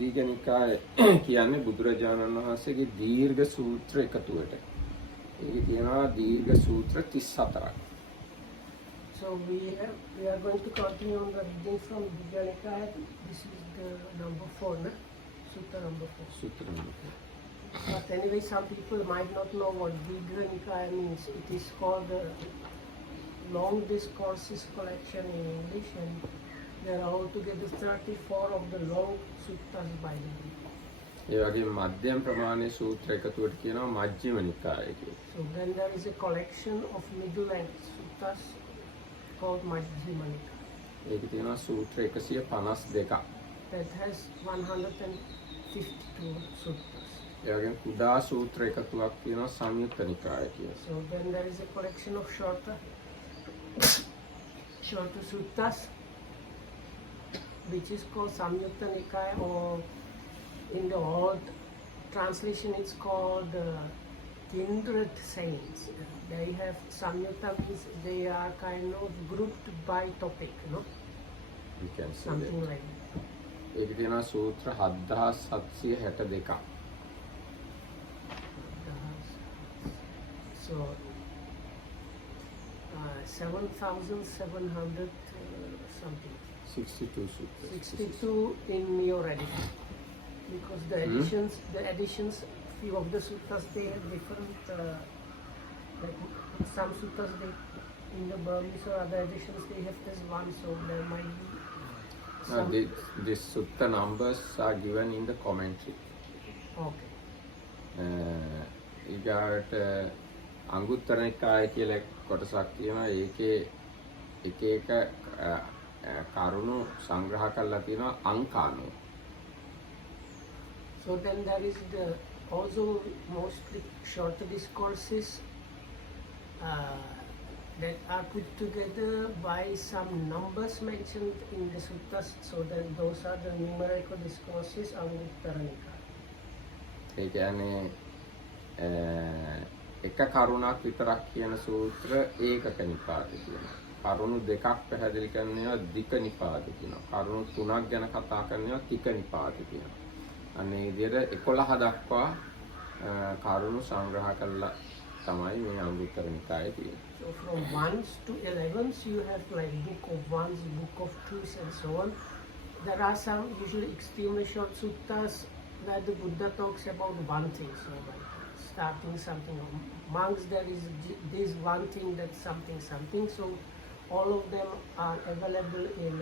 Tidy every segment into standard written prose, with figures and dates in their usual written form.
දීඝනිකාය කියන්නේ බුදුරජාණන් වහන්සේගේ දීර්ඝ සූත්‍ර එකතුවට. ඒකේ තියෙනවා දීර්ඝ සූත්‍ර 34ක්. So we are going to continue on the reading from Dīඝanikāya. This is the number 4, no? Sutta number 4. සූත්‍ර නම්බර 4. But anyway, some people might not know what Dīඝanikāya means. It is called the long discourses collection in English, and there are altogether 34 of the long suttas by the Buddha. ඒ වගේ මධ්‍යම ප්‍රමාණයේ සූත්‍ර එකතුවට කියනවා මජ්ක්‍ධිම නිකාය කියලා. So then there is a collection of middle length suttas called Majjhima Nikāya. ඒකේ තියෙනවා සූත්‍ර 152ක්. That has 152 suttas. ඒ වගේම කුඩා සූත්‍ර එකතුවක් තියෙනවා සංයුත්ත නිකාය කියලා. So then there is a collection of shorter suttas, which is called Samyutta Nikaya, or in the old translation it's called kindred sayings. They have Samyutta means they are kind of grouped by topic, no? You can see Something that. like that. ඒකේ තියෙනවා සූත්‍ර 7762ක්. So 7,700 something. 62 sutras. 62 in your edition, because the editions, few of the suttas they have different. Like some suttas they in the Burmese or other editions they have this one, so there might be. Some These sutta numbers are given in the commentary. Okay. ඊගාට අංගුත්තර නිකාය කියලා කොටසක් තියෙනවා. ඒකේ එක එක කරුණු සංග්‍රහ කරලා තියෙනවා අංකානු. So then there is the also mostly shorter discourses that are put together by some numbers mentioned in the suttas. So then those are the numerical discourses of Anguttara Nikāya. ඒ කියන්නේ එක කරුණක් විතරක් කියන සූත්‍ර ඒකක නිපාත කියනවා. කරුණු දෙකක් පැහැදිලි කරනවා දික නිපාත කියනවා. කරුණු තුනක් ගැන කතා කරනවා තික නිපාත කියනවා. අන්න ඒ විදිහට 11 දක්වා කරුණු සංග්‍රහ කරලා තමයි මේ අංගුත්තර නිකායේ තියෙන්නේ. So from 1s to 11s you have like book of 1s, book of 2s and so on. There are some usually extremely short suttas where the Buddha talks about one thing. So like starting something. Monks there is this one thing, that's something. So all of them are available in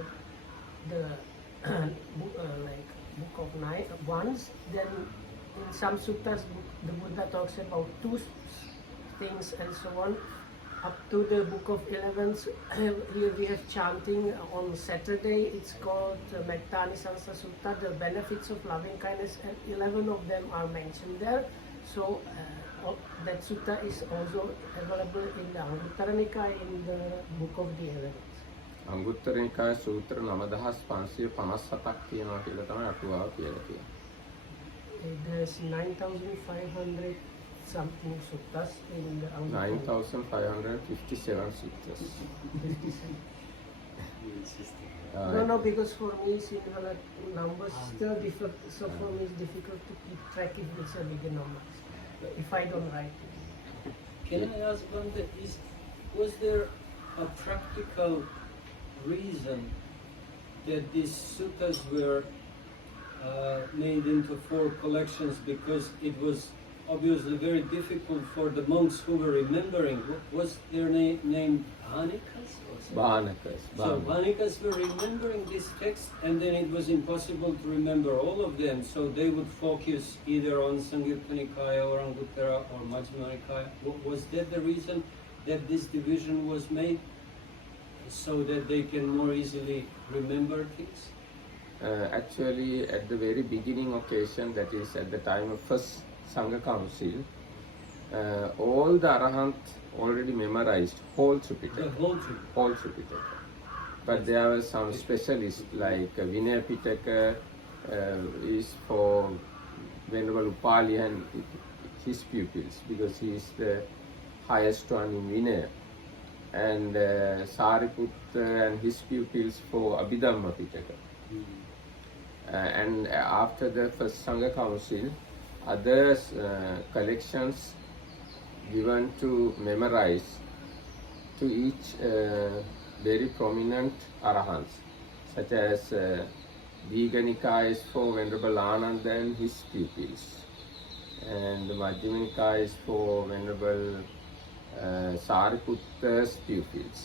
the like book of 9s. Then in some suttas the Buddha talks about 2 things and so on. Up to the book of 11s, here we have chanting on Saturday. It's called Mettanisansa Sutta, the benefits of loving kindness, and 11 of them are mentioned there. So that sutta is also available in the Anguttara Nikāya in the book of the 11th. අංගුත්තර නිකායේ සූත්‍ර 9557ක් තියෙනවා කියලා තමයි අටුවාව කියලා තියෙන්නේ. There's 9,500 something suttas in the Anguttara. 9557 sutras. No, because for me Sinhala numbers still differ, so for me it's difficult to keep track if it's a bigger number, if I don't write it. Can I ask Bhante, was there a practical reason that these suttas were made into 4 collections? Because it was obviously very difficult for the monks who were remembering. Was their name Bhanikas? බානකස්. So Bhanikas were remembering this text, and then it was impossible to remember all of them. So they would focus either on Samyutta Nikāya or Anguttara or Majjhima Nikāya. Was that the reason that this division was made, so that they can more easily remember things? Actually, at the very beginning occasion, that is at the time of first Sangha Council, all the Arahant already memorized whole Tripitaka. The whole Tripitaka. But there were some specialists like Vinaya Pitaka is for Venerable Upali and his pupils, because he is the highest one in Vinaya. And Sariputta and his pupils for Abhidhamma Pitaka. and after the first Sangha Council, other collections given to memorize to each very prominent arahants, such as Digha Nikaya is for Venerable Ananda and his pupils, and the Majjhima Nikaya is for Venerable Sariputta's pupils,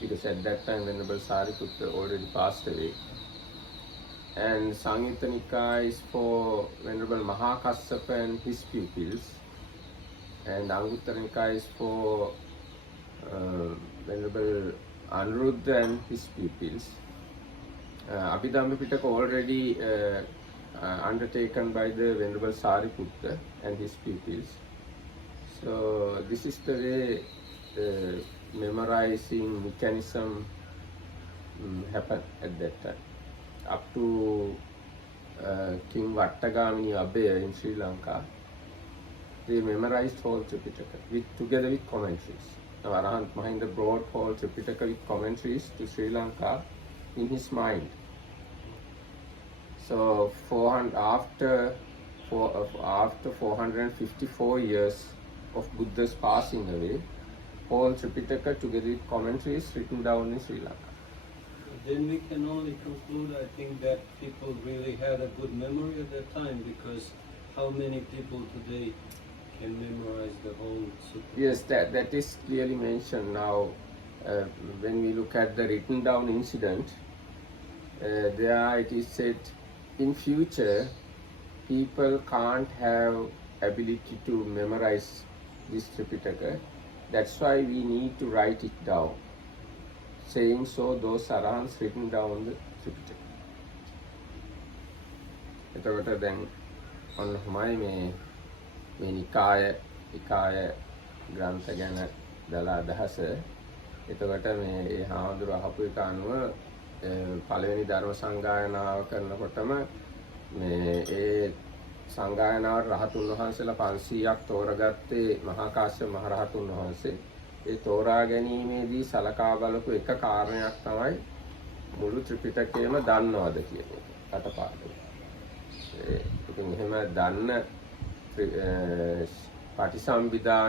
because at that time Venerable Sariputta already passed away. And Samyutta Nikaya is for Venerable Mahakassapa and his pupils, and Anguttara Nikaya is for Venerable Anuruddha and his pupils. Abhidhamma Pitaka already undertaken by the Venerable Sariputta and his pupils. So this is the way memorizing mechanism happened at that time. Up to King Vattagamini Abbeya in Sri Lanka, they memorized whole Tripitaka together with commentaries. Now Arahant Mahinda brought whole Tripitaka with commentaries to Sri Lanka in his mind. So after 454 years of Buddha's passing away, whole Tripitaka together with commentaries written down in Sri Lanka. Then we can only conclude, I think, that people really had a good memory at that time, because how many people today can memorize the whole Sutta? Yes, that is clearly mentioned now. When we look at the written down incident, there it is said, in future, people can't have ability to memorize this Tripitaka. That's why we need to write it down. Saying so, those arahants written down the Tripitaka. එතකොට දැන් ඔන්න තමයි මේ නිකාය ග්‍රන්ථ ගැන දලා අදහස. එතකොට මේ ඒ හාමුදුරුවෝ අහපු එක අනුව පළවෙනි ධර්ම සංගායනාව කරනකොටම මේ ඒ සංගායනාවට රහතුන් වහන්සේලා 500ක් තෝරගත්තේ මහා කාශ්‍යප මහ රහතුන් වහන්සේ. ඒ තෝරා ගැනීමේදී සලකා බලපු එක කාරණයක් තමයි මුළු ත්‍රිපිටකයම දන්නවද කියන එක. කටපාඩම. ඉතින් එහෙම දන්න පටිසම්භිදා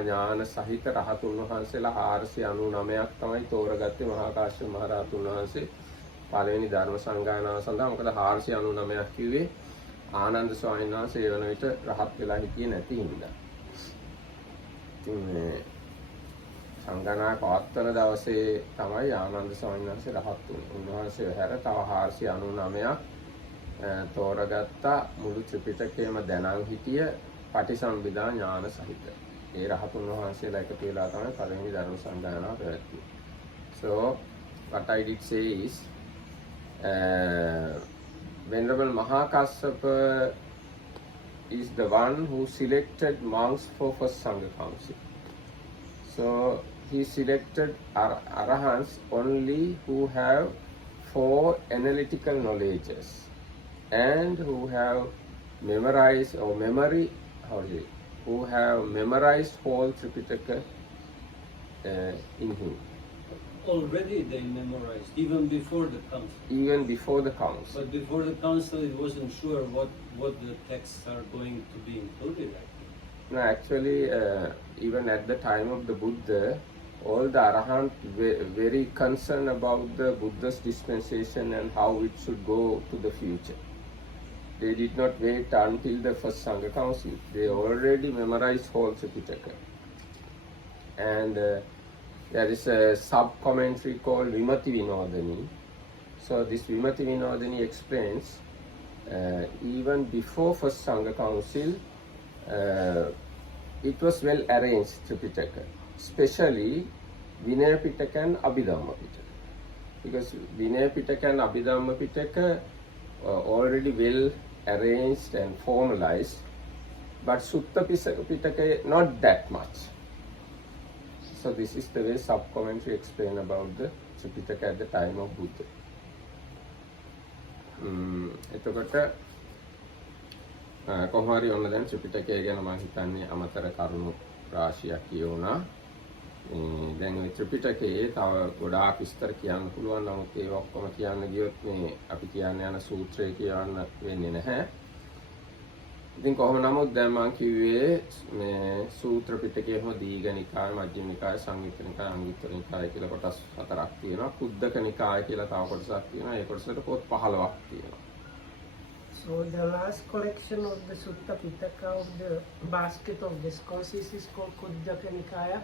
ඥාන සහිත රහතුන් වහන්සේලා 499ක් තමයි තෝරගත්තේ මහා කාශ්‍යප මහ රහතුන් වහන්සේ පළවෙනි ධර්ම සංගායනාව සඳහා. මොකද 499ක් කිව්වේ ආනන්ද ස්වාමීන් වහන්සේ ඒ වන විට රහත් වෙලා හිටියේ නැති හින්දා. සංගායනා පවත්වන දවසේ තමයි ආනන්ද ස්වාමීන් වහන්සේ රහත් වුණේ. උන්වහන්සේ හැර තව 499ක් තෝරගත්තා මුළු ත්‍රිපිටකයම දැනන් හිටිය පටිසම්භිදා ඥාන සහිත. ඒ රහතුන් වහන්සේලා එකතු වෙලා තමයි පළවෙනි ධර්ම සංගායනාව පැවැත්වුවේ. So what I did say is Venerable Mahakassapa is the one who selected monks for first Sangha Council. So he selected arahants only who have 4 analytical knowledges and who have memorized who have memorized whole Tripitaka in him. Already they memorized, even before the council. Even before the council. But before the council, it wasn't sure what the texts are going to be included. No, actually, even at the time of the Buddha, all the arahants were very concerned about the Buddha's dispensation and how it should go to the future. They did not wait until the first Sangha Council. They already memorized whole Tripitaka. And there is a sub-commentary called Vimati Vinodani. So this Vimati Vinodani explains, even before first Sangha Council, it was well arranged Tripitaka, especially Vinaya Pitaka and Abhidhamma Pitaka. Because Vinaya Pitaka and Abhidhamma Pitaka already well arranged and formalized, but Sutta Pitaka not that much. So this is the way sub-commentary explain about the Tripitaka at the time of Buddha. එතකොට කොහොම හරි ඔන්න දැන් ත්‍රිපිටකය ගැන මම හිතන්නේ අමතර කරුණු රාශියක් කියවුණා. දැන් ওই ත්‍රිපිටකයේ තව ගොඩාක් විස්තර කියන්න පුළුවන්. නමුත් ඒ ඔක්කොම කියන්න ගියොත් මේ අපි කියන්න යන සූත්‍රය කියන්න වෙන්නේ නැහැ. ඉතින් කොහොම නමුත් දැන් මම කිව්වේ මේ සූත්‍ර පිටකයේම දීඝ නිකාය, මජ්ක්‍ධිම නිකාය, සංයුත්ත නිකාය, අංගුත්තර නිකාය කියලා කොටස් 4ක් තියෙනවා. කුද්දක නිකාය කියලා තව කොටසක් තියෙනවා. ඒ කොටසට පොත් 15ක් තියෙනවා. So the last collection of the Sutta Pitaka of the basket of discourses is called Kutadanta Nikaya,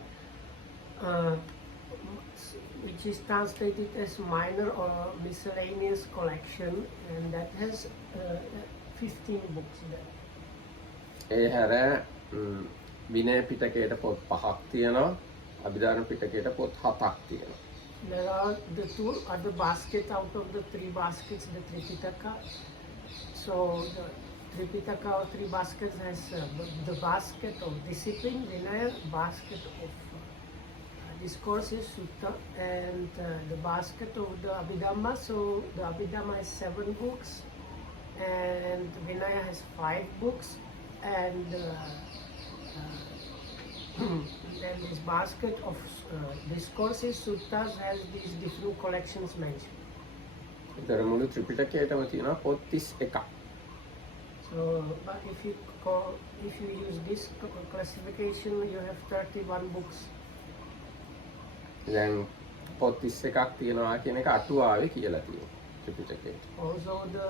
which is translated as minor or miscellaneous collection, and that has 15 books there. ඒ හැර විනය පිටකයට පොත් 5ක් තියෙනවා. අභිධර්ම පිටකයට පොත් 7ක් තියෙනවා. There are the two other baskets out of the 3 baskets, the Tripitaka. So the Tripitaka or 3 baskets has the basket of discipline, Vinaya, basket of discourses, Sutta, and the basket of the Abhidhamma. So the Abhidhamma has 7 books, and Vinaya has 5 books, and then this basket of discourses, Suttas, has these different collections mentioned. ඒතර මුළු ත්‍රිපිටකයටම තියෙනවා පොත් 31ක්. So, but if you use this classification, you have 31 books. දැන් පොත් 31ක් තියෙනවා කියන එක අටුවාවේ කියලා තියෙනවා ත්‍රිපිටකයේ. Also, the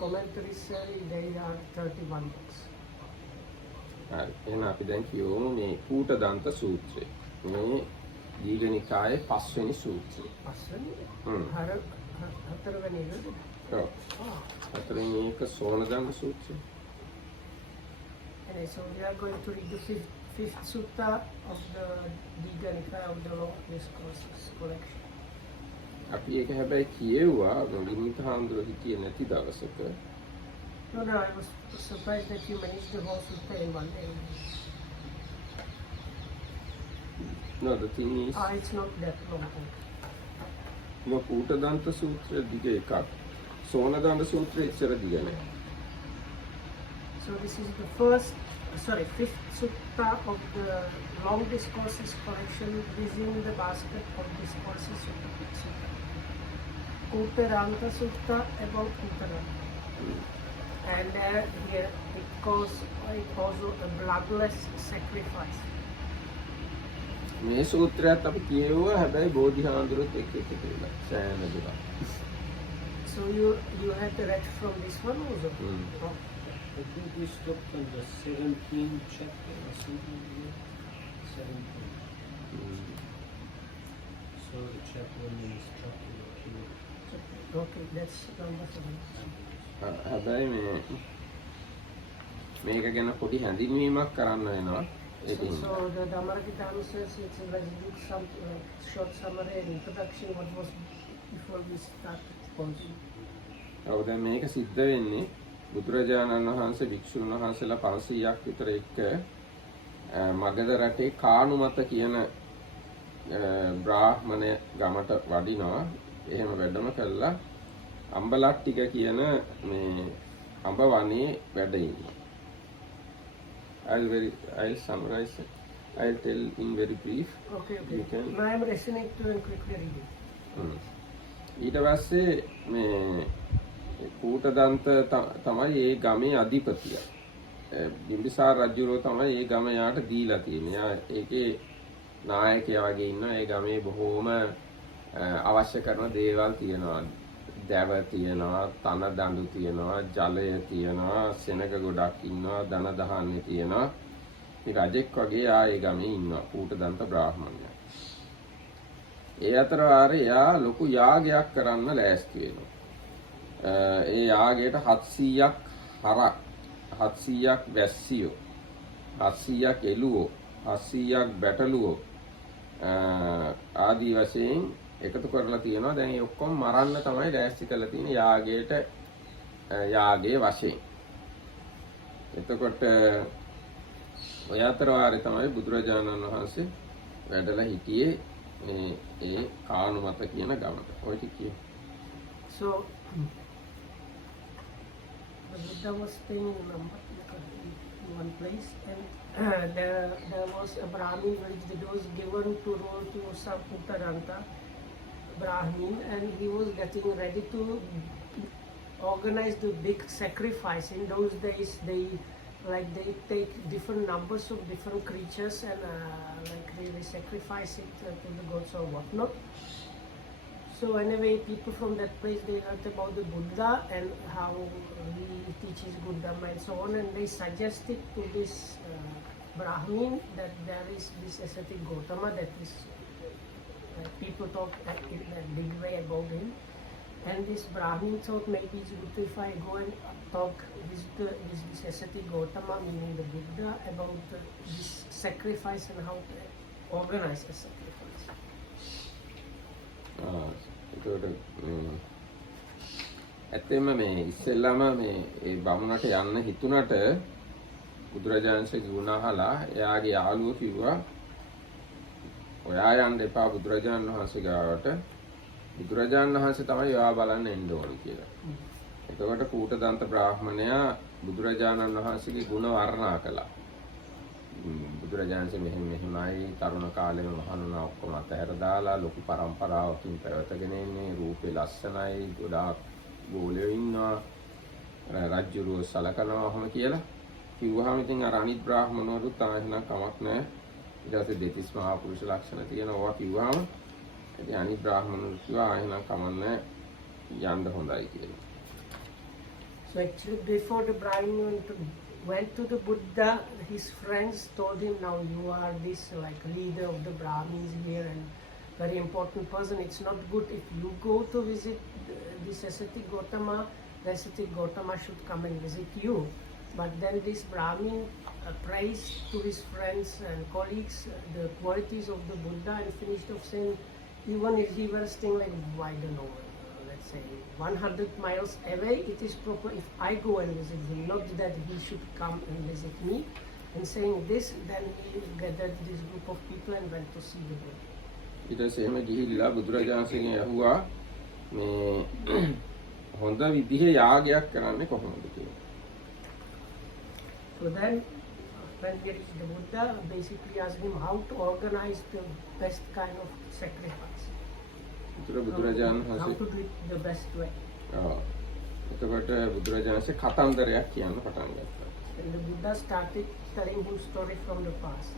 commentaries say there are 31 books. හරි. එහෙනම් අපි දැන් කියමු මේ කූටදන්ත සූත්‍රය. මේ දීඝ නිකායේ 5 වෙනි සූත්‍රය. හතරවෙනි නේද? ඔව්. හතරවෙනි එක සෝනදන්ත සූත්‍රය. And so we are going to read the fifth sutta of the Dīඝa Nikaya of the Long Discourses collection. අපි ඒක හැබැයි කියෙව්වා විනීත හාමුදුරුවෝ හිටියේ නැති දවසක. No, I was surprised that you managed the whole sutta in one day. No, the thing is, It's not that long. no, කූටදන්ත සූත්‍රය දිග එකක්. සෝනදන්ත සූත්‍රය ඉස්සර දිග නෑ. So this is the fifth sutta of the Long Discourses collection within the basket of discourses sutta. Kutadanta Sutta about Kutadanta. And here it calls also a bloodless sacrifice. මේ සූත්‍රයත් අපි කියෙව්වා හැබැයි බෝධිහාමුදුරුවොත් එක්ක එකතු වෙලා සෑහෙන දුරක්. So you had read from this one also? Oh. I think we stopped on the 17th chapter or something. 17. So the chapter name is chapter. Okay, that's number 7. හැබැයි මේක ගැන පොඩි හැඳින්වීමක් කරන්න වෙනවා. So the Dhammarakita says let's do some short summary and introduction what was before we started. ඔව් දැන් මේක සිද්ධ වෙන්නේ බුදුරජාණන් වහන්සේ භික්ෂුන් වහන්සේලා 500ක් විතර එක්ක මගධ රටේ කානුමත කියන බ්‍රාහ්මණ ගමට වඩිනවා. එහෙම වැඩම කළා අම්බලට්ටික කියන මේ අඹ වනේ වැඩ ඉන්නවා. I'll summarize it. I'll tell in very brief. Okay. You can. Now I'm listening to and quickly reading. ඊට පස්සේ මේ කූටදන්ත තමයි ඒ ගමේ අධිපතිය. බිම්බිසාර රජුරෝ තමයි ඒ ගම යාට දීලා තියෙන්නේ. යා ඒකේ නායකයා වගේ ඉන්නවා. ඒ ගමේ බොහෝම අවශ්‍ය කරන දේවල් තියෙනවා. දැව තියෙනවා, තන දඬු තියෙනවා, ජලය තියෙනවා, සෙනග ගොඩක් ඉන්නවා, ධන දහන්නේ තියෙනවා. මේ රජෙක් වගේ ආයේ ගමේ ඉන්නවා කූටදන්ත බ්‍රාහ්මණයා. ඒ අතර වාරේ යා ලොකු යාගයක් කරන්න ලෑස්ති වෙනවා. ඒ යාගයට 700ක් හරක්, 700ක් වැස්සියෝ, 700ක් එළුවෝ, 700ක් බැටළුවෝ ආදී වශයෙන් එකතු කරලා තියෙනවා. දැන් මේ ඔක්කොම මරන්න තමයි ලෑස්ති කරලා තියෙන්නේ යාගයේ වශයෙන්. එතකොට ඔය අතර වාරේ තමයි බුදුරජාණන් වහන්සේ වැඩලා හිටියේ ඒ කානුමත කියන ගමට. ඔය ටික. So the Buddha was staying in one place, and there was a Brahmin which was given to rule to some Kutadanta Brahmin, and he was getting ready to organize the big sacrifice. In those days, they take different numbers of different creatures and they sacrifice it to the gods or whatnot. So anyway, people from that place, they heard about the Buddha and how he teaches good Dhamma and so on, and they suggested to this Brahmin that there is this ascetic Gautama that is people talk in a big way about him. And this Brahmin thought maybe it's good if I go and talk with this ascetic Gautama, meaning the Buddha, about this sacrifice and how to organize a sacrifice. ඇත්තෙම මේ ඉස්සෙල්ලාම මේ ඒ බමුණට යන්න හිතුණට බුදුරජාණන්සේ ගුණ අහලා එයාගේ යාළුවෝ කිව්වා ඔයා යන්න එපා බුදුරජාණන් වහන්සේ ගාවට බුදුරජාණන් වහන්සේ තමයි ඔයා බලන්න එන්න ඕනේ කියලා. එතකොට කූටදන්ත බ්‍රාහ්මණයා බුදුරජාණන් වහන්සේගේ ගුණ වර්ණනා කළා. බුදුරජාණන්සේ මෙහෙමයි තරුණ කාලේම මහණුනා ඔක්කොම අතහැර දාලා ලොකු පරම්පරාවකින් පැවතගෙන ඉන්නේ රූපේ ලස්සනයි ගොඩාක් ගෝලෙ ඉන්නවා රාජ්‍යරුව සලකනවා ඔහොම කියලා කිව්වහම ඉතින් අර අනිත් බ්‍රාහ්මණවරු තාහිනා කමක් නැහැ ඊට පස්සේ දෙතිස් මහා පුරුෂ ලක්ෂණ තියෙනවා කිව්වහම ඉතින් අනිත් බ්‍රාහ්මණවරු කිව්වා ආහිනා කමන්නේ යන්න හොඳයි කියලා. So actually before the Brahmin went to the Buddha, his friends told him, now you are this like leader of the Brahmins here and very important person. It's not good if you go to visit this ascetic Gautama, the ascetic Gautama should come and visit you. But then this Brahmin praised to his friends and colleagues the qualities of the Buddha and finished off saying, even if he were staying like, I don't know, let's say 100 miles away, it is proper if I go and visit him, not that he should come and visit me. And saying this, then he gathered this group of people and went to see the Buddha. ඊට පස්සේ එහෙම ගිහිල්ලා බුදුරජාණන්සේගෙන් ඇහුවා මේ හොඳ විදිහේ යාගයක් කරන්නේ කොහොමද කියලා. So then when we reached the Buddha, basically asked him how to organize the best kind of sacrifice. ඒතර බුදුරජාණන් How වහන්සේ to do it the best way. එතකොට බුදුරජාණන්සේ කතන්දරයක් කියන්න පටන් ගත්තා. And the Buddha started telling him story from the past.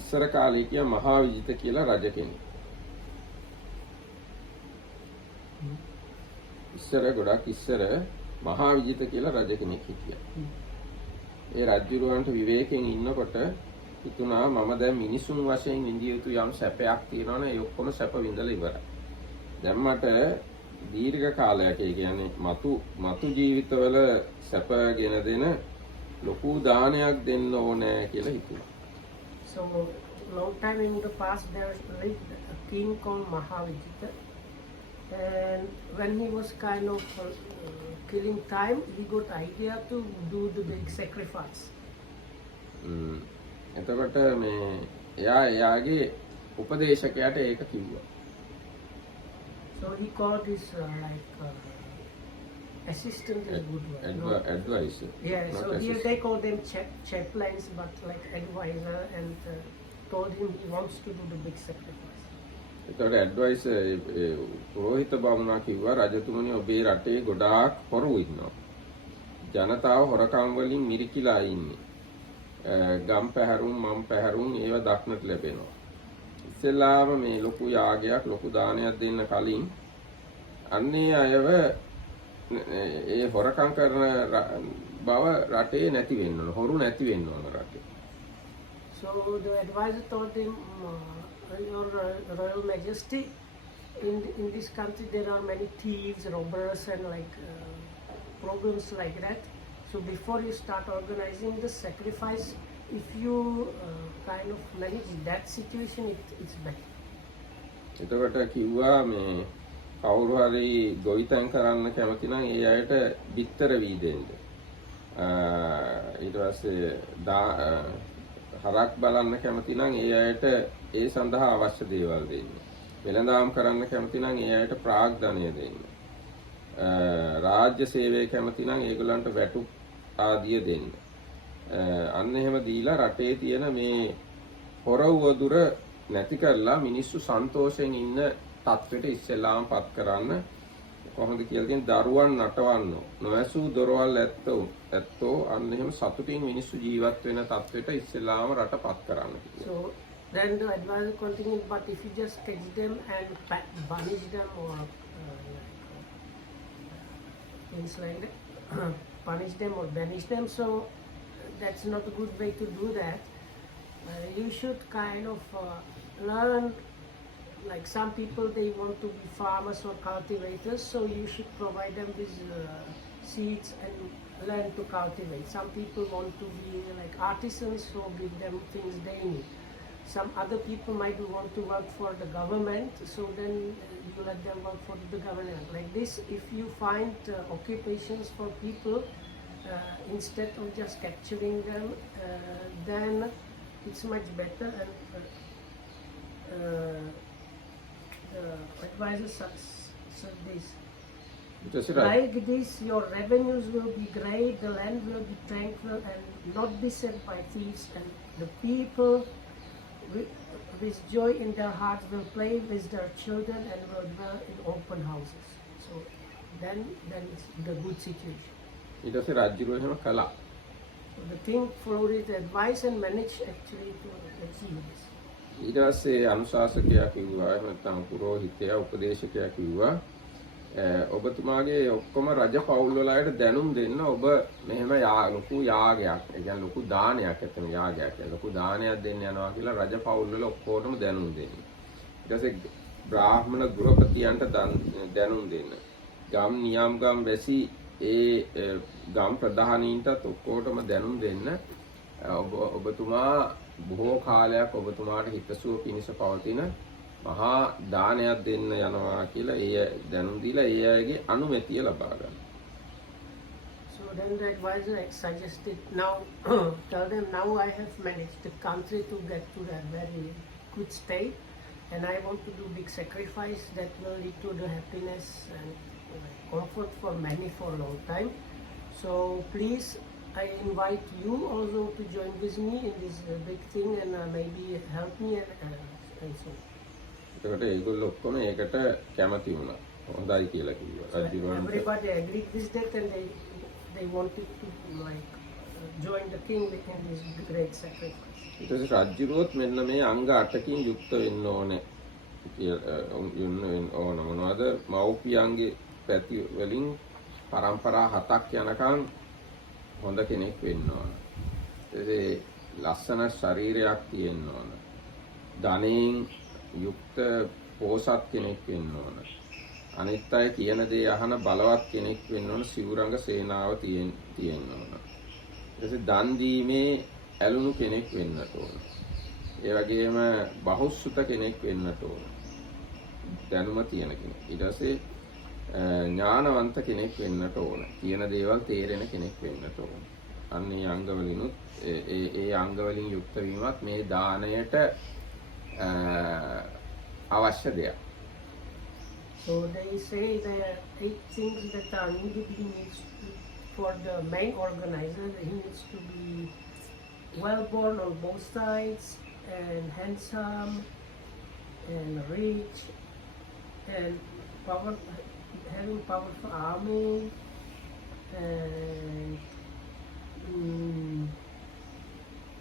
ඉස්සර කාලේ කිය මහා විජිත කියලා රජ කෙනෙක්. ඉස්සර ගොඩක් ඉස්සර මහා විජිත කියලා රජ කෙනෙක් හිටියා. ඒ රජුරවන්ට විවේකයෙන් ඉන්නකොට හිතුණා මම දැන් මිනිසුන් වශයෙන් ඉන්දිය යුතු යම් සැපයක් තියෙනවනේ ඒ ඔක්කොම සැප විඳලා ඉවරයි. දැන් මට දීර්ඝ කාලයක් ඒ කියන්නේ මතු ජීවිතවල සැප ගෙන දෙන ලොකු දානයක් දෙන්න ඕනේ කියලා හිතුණා. So long time in the past there lived a king called Mahavijita, and when he was kind of killing time, he got idea to do the big sacrifice. එතකොට මේ එයාගේ උපදේශකයාට ඒක කිව්වා. So he called his assistant is good word. Advisor. Yeah, not so here assistant. they call them chaplains, but like advisor, and told him he wants to do the big sacrifice. එතකොට ඇඩ්වයිසර් පුරෝහිත බමුණා කිව්වා රජතුමනි ඔබේ රටේ ගොඩාක් හොරු ඉන්නවා. ජනතාව හොරකම් වලින් මිරිකිලා ඉන්නේ. ගම් පැහැරුම් මම් පැහැරුම් ඒවා දක්නට ලැබෙනවා. ඉස්සෙල්ලාම මේ ලොකු යාගයක් ලොකු දානයක් දෙන්න කලින් අන්නේ අයව ඒ හොරකම් කරන බව රටේ නැති වෙන්න ඕන. හොරු නැති වෙන්න ඕන රටේ. So the advisor told him, Your Royal Majesty, in this country there are many thieves, robbers, and problems like that. So before you start organizing the sacrifice, if you kind of manage that situation, it's better. එතකොට කිව්වා මේ කවුරු හරි ගොවිතැන් කරන්න කැමති නම් ඒ අයට බිත්තර වී දෙන්න. ඊට පස්සේ හරක් බලන්න කැමති නම් ඒ අයට ඒ සඳහා අවශ්‍ය දේවල් දෙන්න. වෙළඳාම් කරන්න කැමති නම් ඒ අයට ප්‍රාග්ධනය දෙන්න. රාජ්‍ය සේවය කැමති නම් ඒගොල්ලන්ට වැටුප් ආදිය දෙන්න. අන්න එහෙම දීලා රටේ තියෙන මේ හොර උවදුර නැති කරලා මිනිස්සු සන්තෝෂයෙන් ඉන්න තත්ත්වයට ඉස්සෙල්ලාම පත් කරන්න කොහොමද කියලා තියෙන දරුවන් නටවන්න නොඇසූ දොරවල් ඇත්තෝ අන්න එහෙම සතුටින් මිනිස්සු ජීවත් වෙන තත්ත්වයට ඉස්සෙල්ලාම රට පත් කරන්න කියලා. So then the advisor continues, but if you just catch them and punish them or things like that, punish them or banish them, so that's not a good way to do that. You should kind of learn, like some people they want to be farmers or cultivators, so you should provide them with seeds and learn to cultivate. Some people want to be like artisans, so give them things they need. Some other people might want to work for the government, so then you let them work for the government. Like this, if you find occupations for people, instead of just capturing them, then it's much better. And the advisor said this. That's right. Like this, your revenues will be great, the land will be tranquil and not beset by thieves, and the people with joy in their hearts will play with their children and will dwell in open houses. So then it's the good situation. ඊට පස්සේ රජුරෝ එහෙම කළා. So the king followed his advice and managed actually to achieve this. ඊට පස්සේ අනුශාසකයා කිව්වා නැත්නම් පුරෝහිතයා උපදේශකයා කිව්වා ඔබතුමාගේ ඔක්කොම රජ පවුල් වල අයට දැනුම් දෙන්න ඔබ මෙහෙම ලොකු යාගයක් ඒ කියන්නේ ලොකු දානයක් ඇත්තම යාගයක් කියලා ලොකු දානයක් දෙන්න යනවා කියලා රජ පවුල් වල ඔක්කොටම දැනුම් දෙන්න. ඊට පස්සේ බ්‍රාහ්මණ ගෘහපතියන්ට දැනුම් දෙන්න. ගම් නියම් ගම් වැසි ඒ ගම් ප්‍රධානීන්ටත් ඔක්කොටම දැනුම් දෙන්න. ඔබතුමා බොහෝ කාලයක් ඔබතුමාට හිතසුව පිණිස පවතින මහා දානයක් දෙන්න යනවා කියලා ඒ දැනුම් දීලා ඒ අයගේ අනුමැතිය ලබා ගන්න. So then the advisor suggested, now tell them, now I have managed the country to get to that very good state, and I want to do big sacrifice that will lead to the happiness and comfort for many for a long time. So please, I invite you also to join with me in this big thing and maybe help me and so. එතකොට ඒගොල්ලෝ ඔක්කොම ඒකට කැමති වුණා. හොඳයි කියලා කිව්වා. රජුරවන්ට Everybody agreed with that and they wanted to like join the king in this great sacrifice. ඊට පස්සේ රජුරුවොත් මෙන්න මේ අංග 8කින් යුක්ත වෙන්න ඕනේ කියලා ඕන මොනවද මව්පියන්ගේ පැති වලින් පරම්පරා 7ක් යනකම් හොඳ කෙනෙක් වෙන්න ඕන. ඒ ලස්සන ශරීරයක් තියෙන්න ඕන. ධනෙන් යුක්ත පෝසත් කෙනෙක් වෙන්න ඕන. අනිත් අය කියන දේ අහන බලවත් කෙනෙක් වෙන්න ඕන. සිවුරංග සේනාව තියෙන්න ඕන. ඊට දන් දීමේ ඇලුණු කෙනෙක් වෙන්නට ඕන. ඒ වගේම බහුසුත කෙනෙක් වෙන්නට ඕන. දැනුම තියෙන කෙනෙක්. ඊට පස්සේ ඥානවන්ත කෙනෙක් වෙන්නට ඕන. කියන දේවල් තේරෙන කෙනෙක් වෙන්නට ඕන. අන්න ඒ අංගවලිනුත් ඒ අංගවලින් යුක්ත වීමත් මේ දාණයට අවශ්‍ය දෙයක්. So they say there are 8 things that are needed. He needs to, for the main organizer, he needs to be well born on both sides and handsome and rich and having powerful army and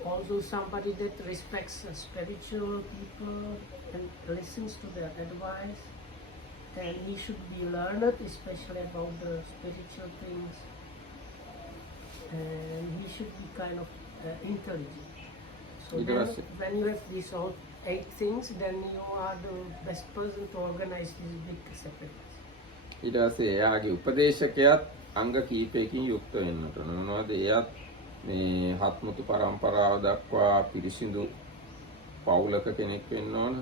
also somebody that respects spiritual people and listens to their advice, and he should be learned especially about the spiritual things, and he should be kind of intelligent. So then, when you have these all 8 things, then you are the best person to organize this big sacrifice. ඊට පස්සේ එයාගේ උපදේශකයාත් අංග කීපයකින් යුක්ත වෙන්නට ඕන. මොනවද? එයාත් මේ හත්මුතු පරම්පරාව දක්වා පිරිසිදු පවුලක කෙනෙක් වෙන්න ඕන.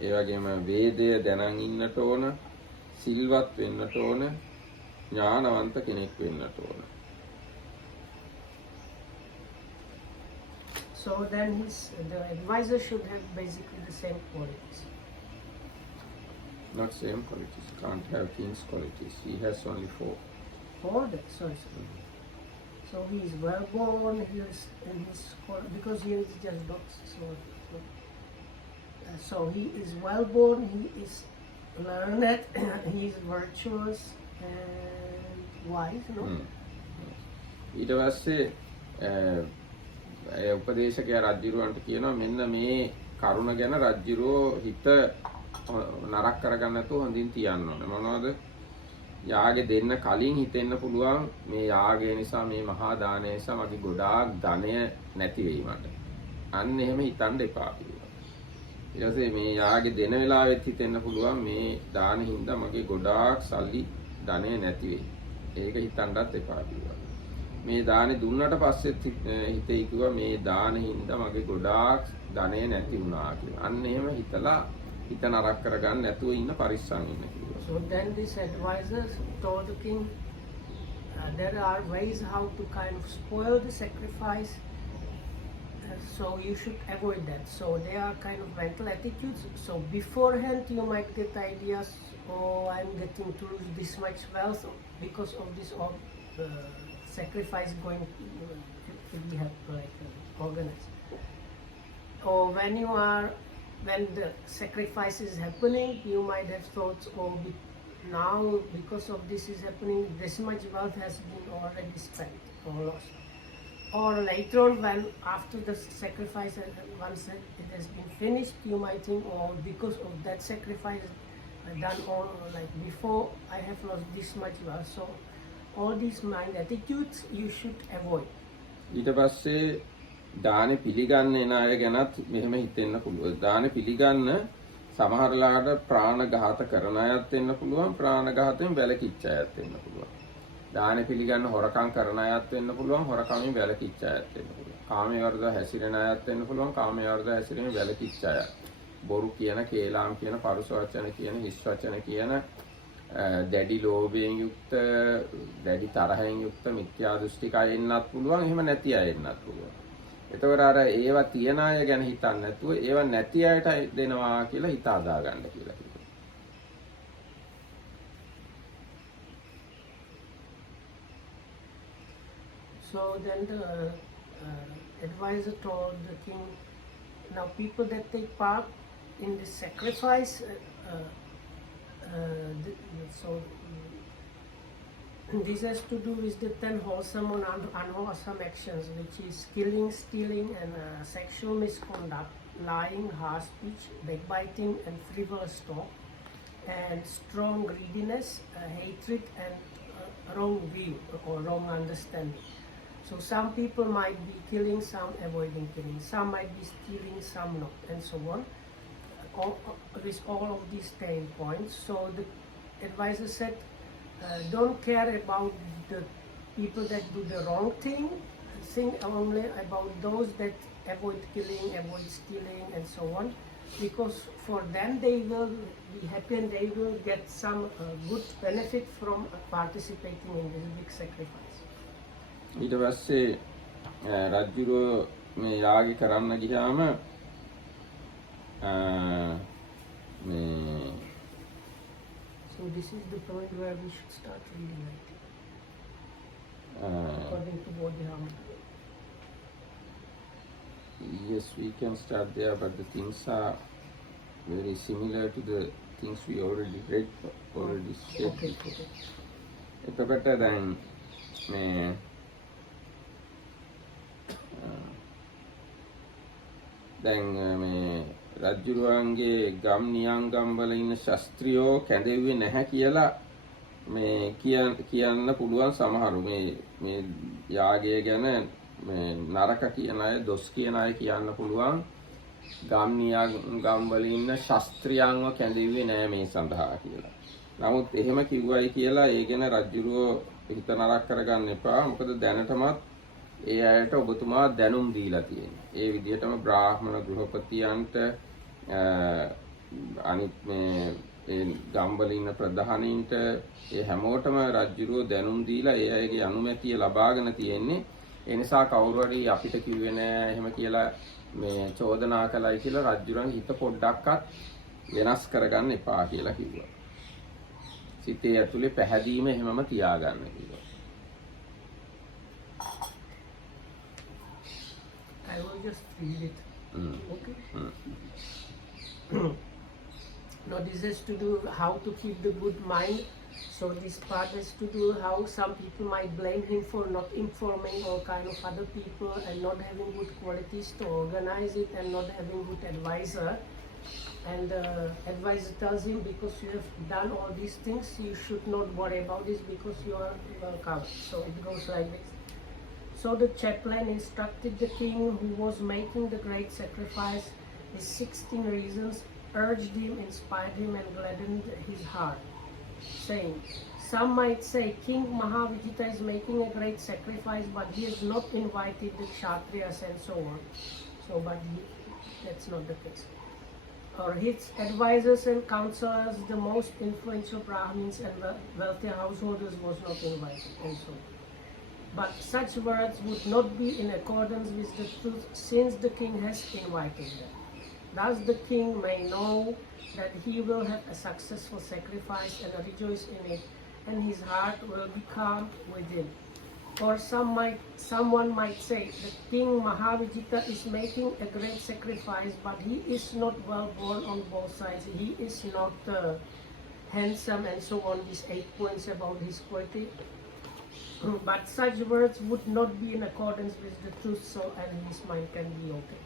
ඒ වගේම වේදය දැනන් ඉන්නට ඕන. සිල්වත් වෙන්නට ඕන. ඥානවන්ත කෙනෙක් වෙන්නට ඕන. So then the advisor should have basically the same qualities. Not same qualities. Can't have king's qualities. He has only 4. 4? Sorry. So he is well born. He is in his because here is just dots. So he is well born. He is learned. He is virtuous and wise. No. ඊට පස්සේ උපදේශකයා රජුරවන්ට කියනවා මෙන්න මේ කරුණ ගැන රජුරෝ හිත නරක කරගන්න නැතුව හොඳින් තියන්න ඕනේ. මොනවද? යාගේ දෙන්න කලින් හිතෙන්න පුළුවන් මේ යාගේ නිසා මේ මහා දානය නිසා මගේ ගොඩාක් ධනය නැති වෙයි මට. අන්න එහෙම හිතන්න එපා කියලා. ඊට පස්සේ මේ යාගේ දෙන වෙලාවෙත් හිතෙන්න පුළුවන් මේ දාන හින්දා මගේ ගොඩාක් සල්ලි ධනය නැති වෙයි. ඒක හිතන්නත් එපා කියලා. මේ දානේ දුන්නට පස්සෙත් හිතේ කිව්වා මේ දාන හින්දා මගේ ගොඩාක් ධනෙ නැති වුණා කියලා. අන්න එහෙම හිතලා හිත නරක කරගන්න නැතුව ඉන්න පරිස්සම් ඉන්න කිව්වා. So then this advisor told the king, there are ways how to kind of spoil the sacrifice. So you should avoid that. So there are kind of mental attitudes. So beforehand you might get ideas, oh, I'm getting to lose this much wealth because of this sacrifice going to be organized. Or when the sacrifice is happening, you might have thoughts, oh, now because of this is happening, this much wealth has been already spent or lost. Or later on, when after the sacrifice, once it has been finished, you might think, oh, because of that sacrifice done all like before, I have lost this much wealth. So all these mind attitudes you should avoid. ඊට පස්සේ දානෙ පිළිගන්න එන අය ගැනත් මෙහෙම හිතෙන්න පුළුවන්. දානෙ පිළිගන්න සමහරලාට ප්‍රාණඝාත කරන අයත් වෙන්න පුළුවන්, ප්‍රාණඝාතයෙන් වැළකීච්ච අයත් වෙන්න පුළුවන්. දානෙ පිළිගන්න හොරකම් කරන අයත් වෙන්න පුළුවන්, හොරකමින් වැළකීච්ච අයත් වෙන්න පුළුවන්. කාමයේ වර්ධ හැසිරෙන අයත් වෙන්න පුළුවන්, කාමයේ වර්ධ හැසිරෙමින් වැළකීච්ච අය. බොරු කියන, කේලාම් කියන, පරුස වචන කියන, හිස් වචන කියන දැඩි ලෝභයෙන් යුක්ත, දැඩි තරහෙන් යුක්ත මිත්‍යා දෘෂ්ටික අය එන්නත් පුළුවන්, එහෙම නැති අය එන්නත් පුළුවන්. එතකොට අර ඒවා තියන අය ගැන හිතන්නේ නැතුව ඒවා නැති අයට දෙනවා කියලා හිත හදා ගන්න කියලා කිව්වා. So then the advisor told the king, now people that take part in the sacrifice, so this has to do with the 10 wholesome and unwholesome actions, which is killing, stealing, and sexual misconduct, lying, harsh speech, backbiting, and frivolous talk, and strong greediness, hatred, and wrong view or wrong understanding. So some people might be killing, some avoiding killing, some might be stealing, some not, and so on. With all of these 10 points. So the advisor said, don't care about the people that do the wrong thing. Think only about those that avoid killing, avoid stealing, and so on. Because for them they will be happy and they will get some good benefit from participating in this big sacrifice. ඊට පස්සේ රජුරෝ මේ යාගය කරන්න ගියාම So this is the point where we should start reading, I think. According to Bodhidharma. Yes, we can start there, but the things are very similar to the things we already read, already said. Okay. එතකොට දැන් මේ රජුරුවන්ගේ ගම් නියංගම් වල ඉන්න ශාස්ත්‍රියෝ කැඳෙව්වේ නැහැ කියලා මේ කියන්න පුළුවන් සමහරු මේ යාගය ගැන මේ නරක කියන අය, දොස් කියන අය කියන්න පුළුවන් ගම් නියංගම් වල ඉන්න ශාස්ත්‍රියන්ව කැඳෙව්වේ නැහැ මේ සඳහා කියලා. නමුත් එහෙම කිව්වයි කියලා ඒ ගැන රජුරුවෝ හිත නරක කරගන්න එපා. මොකද දැනටමත් ඒ අයට ඔබතුමා දැනුම් දීලා තියෙනවා. ඒ විදිහටම බ්‍රාහ්මණ ගෘහපතියන්ට අනිත් මේ ගම්වල ඉන්න ප්‍රධානීන්ට ඒ හැමෝටම රජුරෝ දැනුම් දීලා ඒ අයගේ අනුමැතිය ලබාගෙන තියෙන්නේ. ඒ නිසා කවුරු හරි අපිට කිව්වේ නෑ එහෙම කියලා මේ චෝදනා කළයි කියලා රජුරන් හිත පොඩ්ඩක්වත් වෙනස් කරගන්න එපා කියලා කිව්වා. සිතේ ඇතුලේ පැහැදීම එහෙමම තියාගන්න කිව්වා. I will just read it. Okay. Now this has to do how to keep the good mind. So this part has to do how some people might blame him for not informing all kind of other people and not having good qualities to organize it and not having good advisor. And advisor tells him, because you have done all these things, you should not worry about this because you are well covered. So it goes like this. So the chaplain instructed the king, who was making the great sacrifice, his 16 reasons, urged him, inspired him, and gladdened his heart, saying, some might say King Mahavijita is making a great sacrifice, but he has not invited the Kshatriyas and so on. So, but that's not the case. Or his advisors and counselors, the most influential Brahmins and wealthy householders, was not invited, and so on. But such words would not be in accordance with the truth, since the king has invited them. Thus the king may know that he will have a successful sacrifice and rejoice in it, and his heart will be calm within. Or someone might say that King Mahavijita is making a great sacrifice, but he is not well born on both sides. He is not handsome, and so on. These 8 points about his quality. But such words would not be in accordance with the truth, so and his mind can be okay.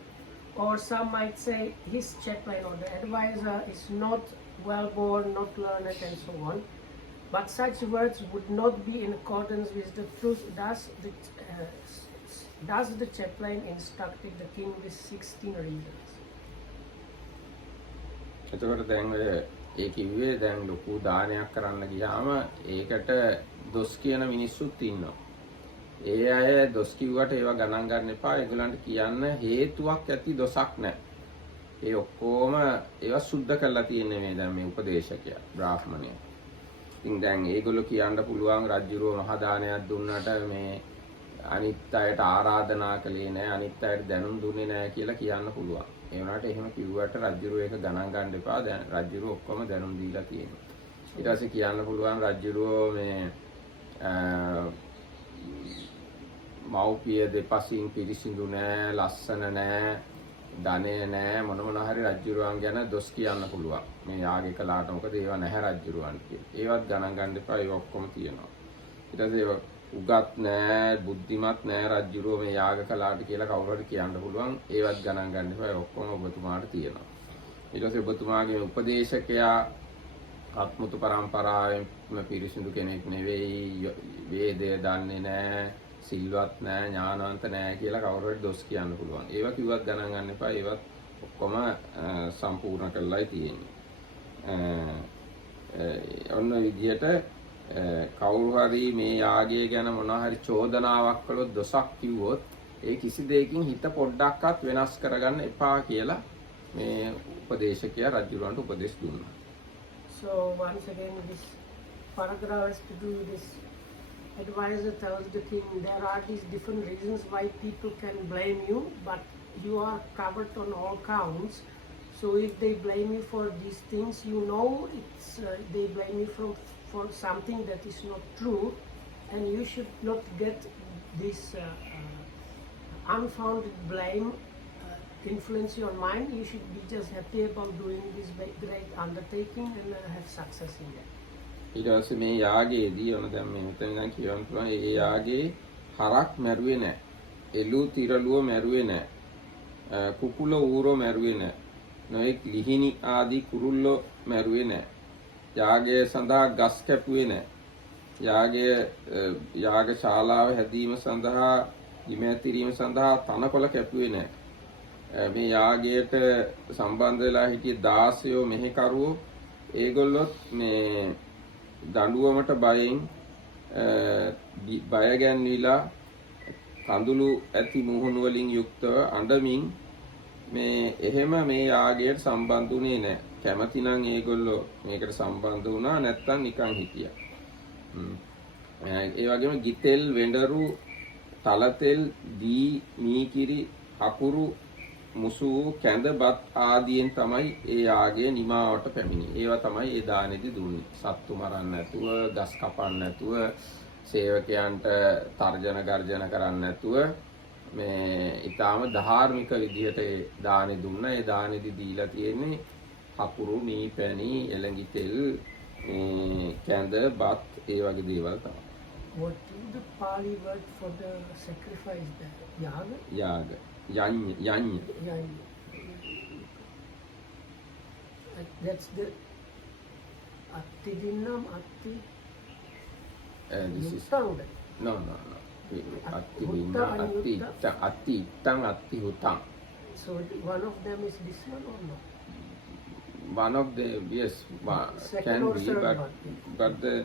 Or some might say his chaplain or the advisor is not well born, not learned, and so on. But such words would not be in accordance with the truth. Thus the chaplain instructed the king with 16 reasons. එතකොට දැන් ඔය ඒ කිව්වේ දැන් ලොකු දානයක් කරන්න ගියාම ඒකට දොස් කියන මිනිස්සුත් ඉන්නවා. ඒ අය දොස් කිව්වට ඒවා ගණන් ගන්න එපා. ඒගොල්ලන්ට කියන්න හේතුවක් ඇති දොසක් නැහැ. ඒ ඔක්කොම ඒවා සුද්ධ කරලා තියෙන්නේ මේ දැන් මේ උපදේශකයා බ්‍රාහ්මණයා. ඉතින් දැන් ඒගොල්ලෝ කියන්න පුළුවන් රජුරෝ මහා දානයක් දුන්නට මේ අනිත් අයට ආරාධනා කළේ නැහැ, අනිත් අයට දැනුම් දුන්නේ නැහැ කියලා කියන්න පුළුවන්. ඒ වුණාට එහෙම කිව්වට රජුරෝ ඒක ගණන් ගන්න එපා. දැන් රජුරෝ ඔක්කොම දැනුම් දීලා තියෙනවා. ඊට පස්සේ කියන්න පුළුවන් රජුරෝ මේ මව්පිය දෙපසින් පිරිසිදු නැහැ, ලස්සන නැහැ, ධනෙ නැහැ, මොන හරි රජුරුවන් ගැන දොස් කියන්න පුළුවන්. මේ යාගේ කලාට මොකද ඒවා නැහැ රජුරුවන් කියලා. ඒවත් ගණන් ගන්න එපා. ඒවා ඔක්කොම තියෙනවා. ඊට පස්සේ ඒවා උගත් නැහැ, බුද්ධිමත් නැහැ රජුරුව මේ යාග කලාට කියලා කවුරු හරි කියන්න පුළුවන්. ඒවත් ගණන් ගන්න එපා. ඒ ඔක්කොම ඔබතුමාට තියෙනවා. ඊට පස්සේ ඔබතුමාගේ උපදේශකයා ආත්මතු පරම්පරාවෙන් පිරිසිදු කෙනෙක් නෙවෙයි, වේදය දන්නේ නැහැ, සිල්වත් නැහැ, ඥානවන්ත නැහැ කියලා කවුරු හරි දොස් කියන්න පුළුවන්. ඒවා කිව්වත් ගණන් ගන්න එපා. ඒවත් ඔක්කොම සම්පූර්ණ කරලායි තියෙන්නේ. ඔන්න විදියට කවුරු හරි මේ යාගය ගැන මොනවා හරි චෝදනාවක් කළොත්, දොසක් කිව්වොත්, ඒ කිසි දෙයකින් හිත පොඩ්ඩක්වත් වෙනස් කරගන්න එපා කියලා මේ උපදේශකයා රජුලන්ට උපදෙස් දුන්නා. So once again, this paragraph has to do with this. Advisor tells the king there are these different reasons why people can blame you, but you are covered on all counts. So if they blame you for these things, you know it's they blame you for something that is not true, and you should not get this unfounded blame influence your mind. You should be just happy about doing this great undertaking and have success in it. ඊට පස්සේ මේ යාගයේදී ඔන්න දැන් මේ මෙතන ඉඳන් කියවන්න පුළුවන් ඒ යාගේ හරක් මැරුවේ නැහැ. එළු තිරලුව මැරුවේ නැහැ. කුකුල ඌරෝ මැරුවේ නැහැ. නොඑක් ලිහිණි ආදී කුරුල්ලෝ මැරුවේ නැහැ. යාගය සඳහා ගස් කැපුවේ නැහැ. යාග ශාලාව හැදීම සඳහා ඉමැතිරීම සඳහා තනකොළ කැපුවේ නැහැ. මේ යාගයට සම්බන්ධ වෙලා හිටිය 16 මෙහෙකරුවෝ ඒගොල්ලොත් මේ දඬුවමට බයෙන් බය ගැන්විලා කඳුළු ඇති මුහුණු වලින් යුක්තව අඬමින් මේ එහෙම මේ යාගයට සම්බන්ධ වුණේ නැහැ. කැමති නම් ඒගොල්ලෝ මේකට සම්බන්ධ වුණා, නැත්තම් නිකන් හිටියා. ඒ වගේම ගිතෙල්, වෙඬරු, තලතෙල්, දී, මීකිරි, අකුරු, මුසු, කැඳබත් ආදීන් තමයි ඒ යාගයේ නිමාවට පැමිණි. ඒවා තමයි ඒ දානෙදි දුන්නේ. සත්තු මරන්න නැතුව, ගස් කපන්න නැතුව, සේවකයන්ට තර්ජන ගර්ජන කරන්න නැතුව මේ ඊටාම ධාර්මික විදිහට ඒ දානෙ දුන්නා. ඒ දානෙදි දීලා තියෙන්නේ හකුරු, මී පැණි, එළඟි තෙල්, කැඳ, බත් ඒ වගේ දේවල් තමයි. What is the Pali word for the sacrifice there? Yaga? යාග. යඤ්ඤ. Yeah. That's the Atti Dinnam, Atti This is Yuttanga. no. Atti dinna, atti ittang, atti hutang. So one of them is this one or not? One of the, yes, Second can or be, third but, one? but the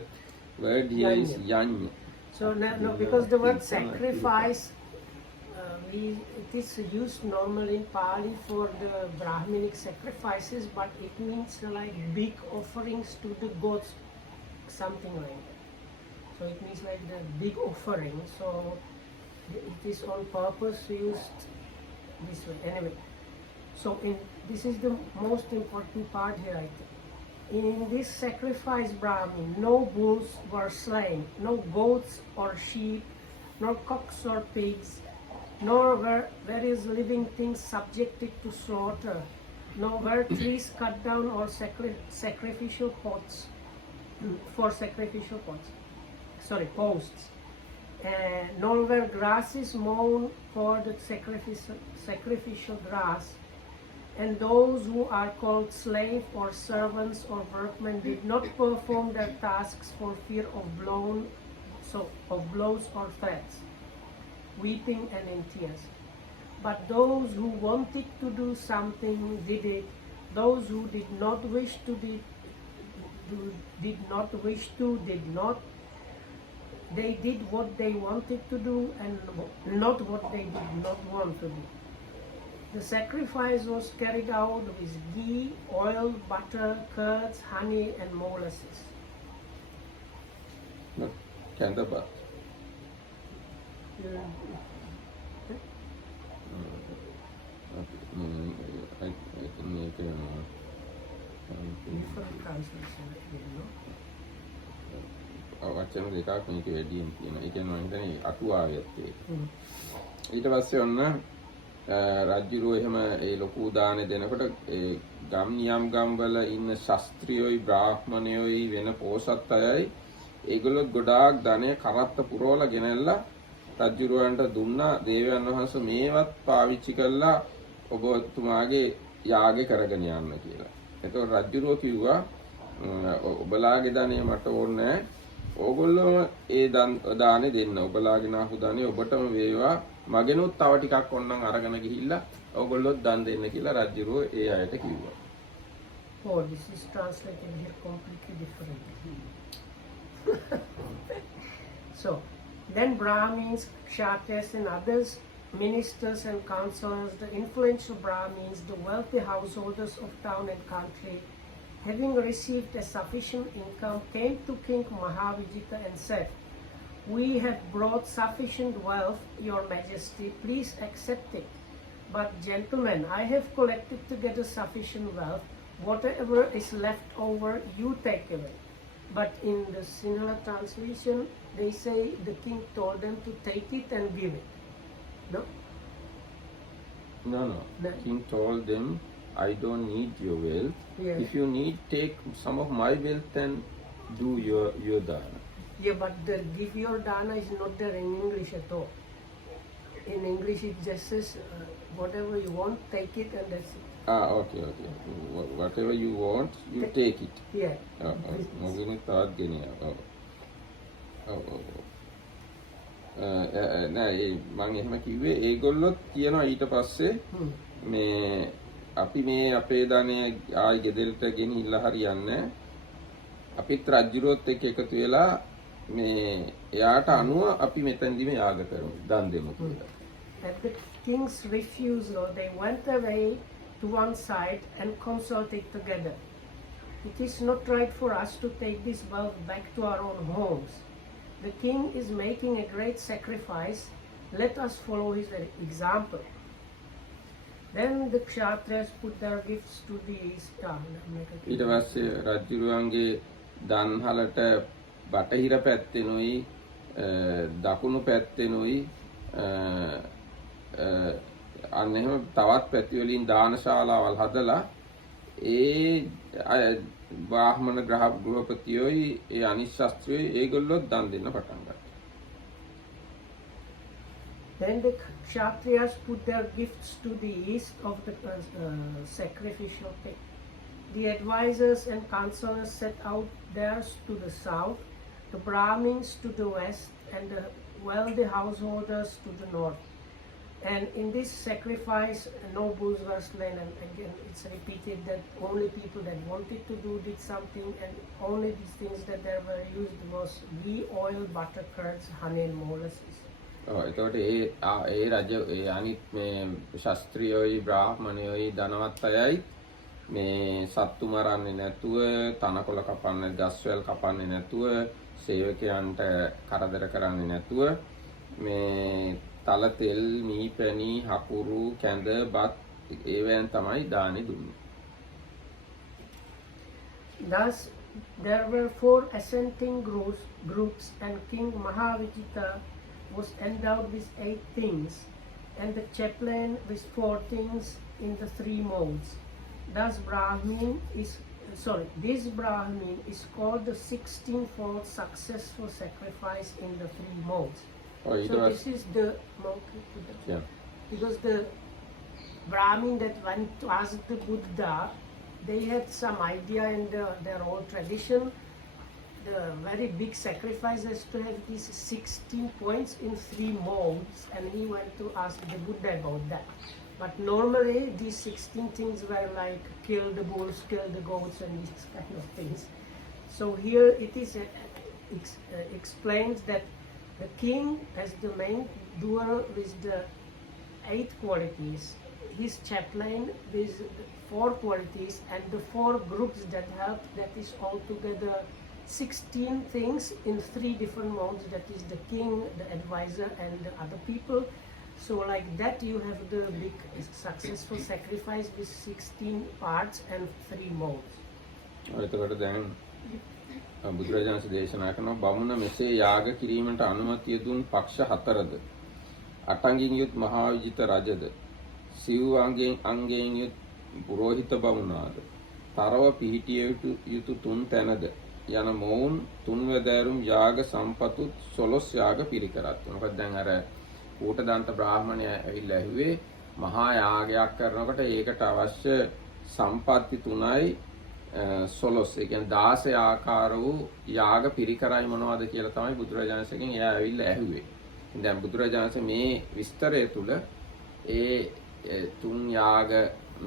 word here is yanya. So no, because the word sacrifice, it is used normally in Pali for the Brahminic sacrifices, but it means like big offerings to the gods, something like that. So it means like the big offering. So it is on purpose used this way. Anyway, so this is the most important part here, I think. In this sacrifice Brahmin, no bulls were slain, no goats or sheep, nor cocks or pigs, nor were various living things subjected to slaughter, nor were trees cut down or sacrificial pots for sacrificial pots. Posts. Nor were grasses mown for the sacrificial grass. And those who are called slave or servants or workmen did not perform their tasks for fear of blows or threats, weeping and in tears. But those who wanted to do something did it. Those who did not. They did what they wanted to do and not what they did not want to do. The sacrifice was carried out with ghee, oil, butter, curds, honey and molasses. No, kanda bath. I can make Different translation, you know. වචන දෙකක් මේක වැඩියෙන් තියෙනවා. ඒ කියන්නේ මම හිතන්නේ අටුවාවෙත් ඒක. ඊට පස්සේ ඔන්න රජුරෝ එහෙම ඒ ලොකු දානෙ දෙනකොට ඒ ගම් නියම් ගම් වල ඉන්න ශාස්ත්‍රීයයි බ්‍රාහ්මණයෝයි වෙන පොසත් අයයි ඒගොල්ලෝ ගොඩාක් ධනෙ කරත්ත පුරවලා ගෙනල්ලා රජුරවන්ට දුන්නා. දේවයන් වහන්සේ මේවත් පාවිච්චි කළා ඔබතුමාගේ යාගය කරගෙන යන්න කියලා. එතකොට රජුරෝ කිව්වා ඔබලාගේ ධනෙ මට ඕනේ නැහැ. ඕගොල්ලෝ ඒ දානෙ දෙන්න. ඔබලාගේ නාහු දානෙ ඔබටම වේවා. මගෙනුත් තව ටිකක් ඔන්නම් අරගෙන ගිහිල්ලා ඕගොල්ලොත් දන් දෙන්න කියලා රජුරෝ ඒ අයට කිව්වා. Oh, this is translated here completely differently. So, then Brahmins, Kshatriyas and others, ministers and counselors, the influential Brahmins, the wealthy householders of town and country, having received a sufficient income, came to King Mahavijita and said, "We have brought sufficient wealth, Your Majesty, please accept it. But gentlemen, I have collected together sufficient wealth, whatever is left over, you take away." But in the similar translation, they say the king told them to take it and give it. No? No. The king told them, I don't need your wealth. Yeah. If you need, take some of my wealth and do your dana. Yeah, but the give your dana is not there in English at all. In English it just says whatever you want, take it and that's it. Okay. Whatever you want, you take it. Yeah. මොකෙනි තාත් ගෙනියනවා. නෑ මම එහෙම කිව්වේ ඒගොල්ලොත් කියනවා ඊට පස්සේ මේ අපි මේ අපේ ධනය ආයි ගෙදරට ගෙනිහිල්ලා හරියන්නේ අපිත් රජුරුවත් එක්ක එකතු වෙලා මේ එයාට අනුව අපි මෙතනදිම යාග කරමු දන් දෙමු කියලා. At the king's refusal, they went away to one side and consulted together. It is not right for us to take this wealth back to our own homes. The king is making a great sacrifice. Let us follow his example. Then the Kshatriyas put their gifts to these. ඊට පස්සේ රජුරුවන්ගේ දන්හලට බටහිර පැත්තෙනුයි දකුණු පැත්තෙනුයි අන්න එහෙම තවත් පැති වලින් දානශාලාවල් හදලා ඒ බ්‍රාහ්මණ ගෘහපතියෝයි ඒ අනිත් ශාස්ත්‍රයෝයි ඒගොල්ලෝ දන් දෙන්න පටන් ගත්තා. Then the Kshatriyas put their gifts to the east of the sacrificial pit. The advisors and counselors set out theirs to the south, the Brahmins to the west, and the wealthy householders to the north. And in this sacrifice, no bulls were slain, and again it's repeated that only people that wanted to do did something, and only these things that there were used was ghee, oil, butter, curds, honey, and molasses. එතකොට ඒ රජ ඒ අනිත් මේ ශාස්ත්‍රීයයි බ්‍රාහ්මණයෝයි ධනවත් අයයි මේ සත්තු මරන්නේ නැතුව තනකොළ කපන්නේ ගස්වැල් කපන්නේ නැතුව සේවකයන්ට කරදර කරන්නේ නැතුව මේ තල තෙල් මී පැණි හකුරු කැඳ බත් ඒවෙන් තමයි දානි දුන්නේ. Thus there were 4 ascending groups, and King Mahavijita was endowed with 8 things, and the chaplain with 4 things in the 3 modes. Thus this Brahmin is called the 16-fold successful sacrifice in the 3 modes. So this is the yeah. Because the Brahmin that went to ask the Buddha, they had some idea in their old tradition. The very big sacrifice is to have these 16 points in 3 modes, and he went to ask the Buddha about that. But normally these 16 things were like kill the bulls, kill the goats, and these kind of things. So here it is explained that the king as the main doer with the 8 qualities, his chaplain with 4 qualities, and the 4 groups that help, that is altogether 16 things in 3 different modes, that is the king, the advisor, and the other people. So like that you have the big successful sacrifice with 16 parts and 3 modes. එතකොට දැන් බුදුරජාණන් දේශනා කරන බමුණ මෙසේ යාග කිරීමට අනුමැතිය දුන් පක්ෂ 4ද අටංගින් යුත් මහා විජිත රජද සිව් අංගයෙන් යුත් පුරෝහිත බමුණාද තරව පිහිටිය යුතු 3 තැනද යන මොවුන් 3 වැදෑරුම් යාග සම්පතුත් 12 යාග පිරිකරත්. මොකද දැන් අර කූටදන්ත බ්‍රාහ්මණයා ඇවිල්ලා ඇහුවේ මහා යාගයක් කරනකොට ඒකට අවශ්‍ය සම්පatti 3යි 16 ඒ කියන්නේ 16 ආකාර වූ යාග පිරිකරයි මොනවද කියලා තමයි බුදුරජාණන්සේගෙන් එයා ඇවිල්ලා ඇහුවේ. දැන් බුදුරජාණන්සේ මේ විස්තරය තුල ඒ 3 යාග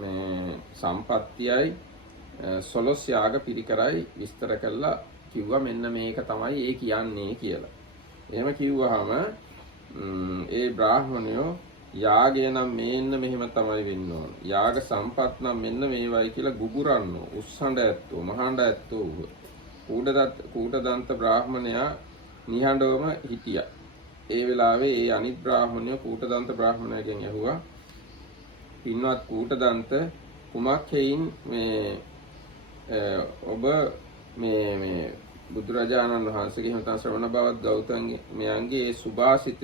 මේ සම්පත්තියයි 16 යාග පිරිකරයි විස්තර කළා කිව්වා මෙන්න මේක තමයි ඒ කියන්නේ කියලා. එහෙම කිව්වහම ඒ බ්‍රාහ්මණයෝ යාගය නම් මෙන්න මෙහෙම තමයි වෙන්න ඕන. යාග සම්පත් නම් මෙන්න මේවයි කියලා ගුගුරන්නෝ උස්සඬ ඇත්තෝ මහඬ ඇත්තෝ කූටදන්ත බ්‍රාහ්මණයා නිහඬවම හිටියා. ඒ වෙලාවේ ඒ අනිත් බ්‍රාහ්මණයෝ කූටදන්ත බ්‍රාහ්මණයගෙන් ඇහුවා පින්වත් කූටදන්ත කුමක් හේයින් මේ ඔබ මේ බුදුරජාණන් වහන්සේගේ හිතන් ශ්‍රවණ බවත් ගෞතමයන්ගේ ඒ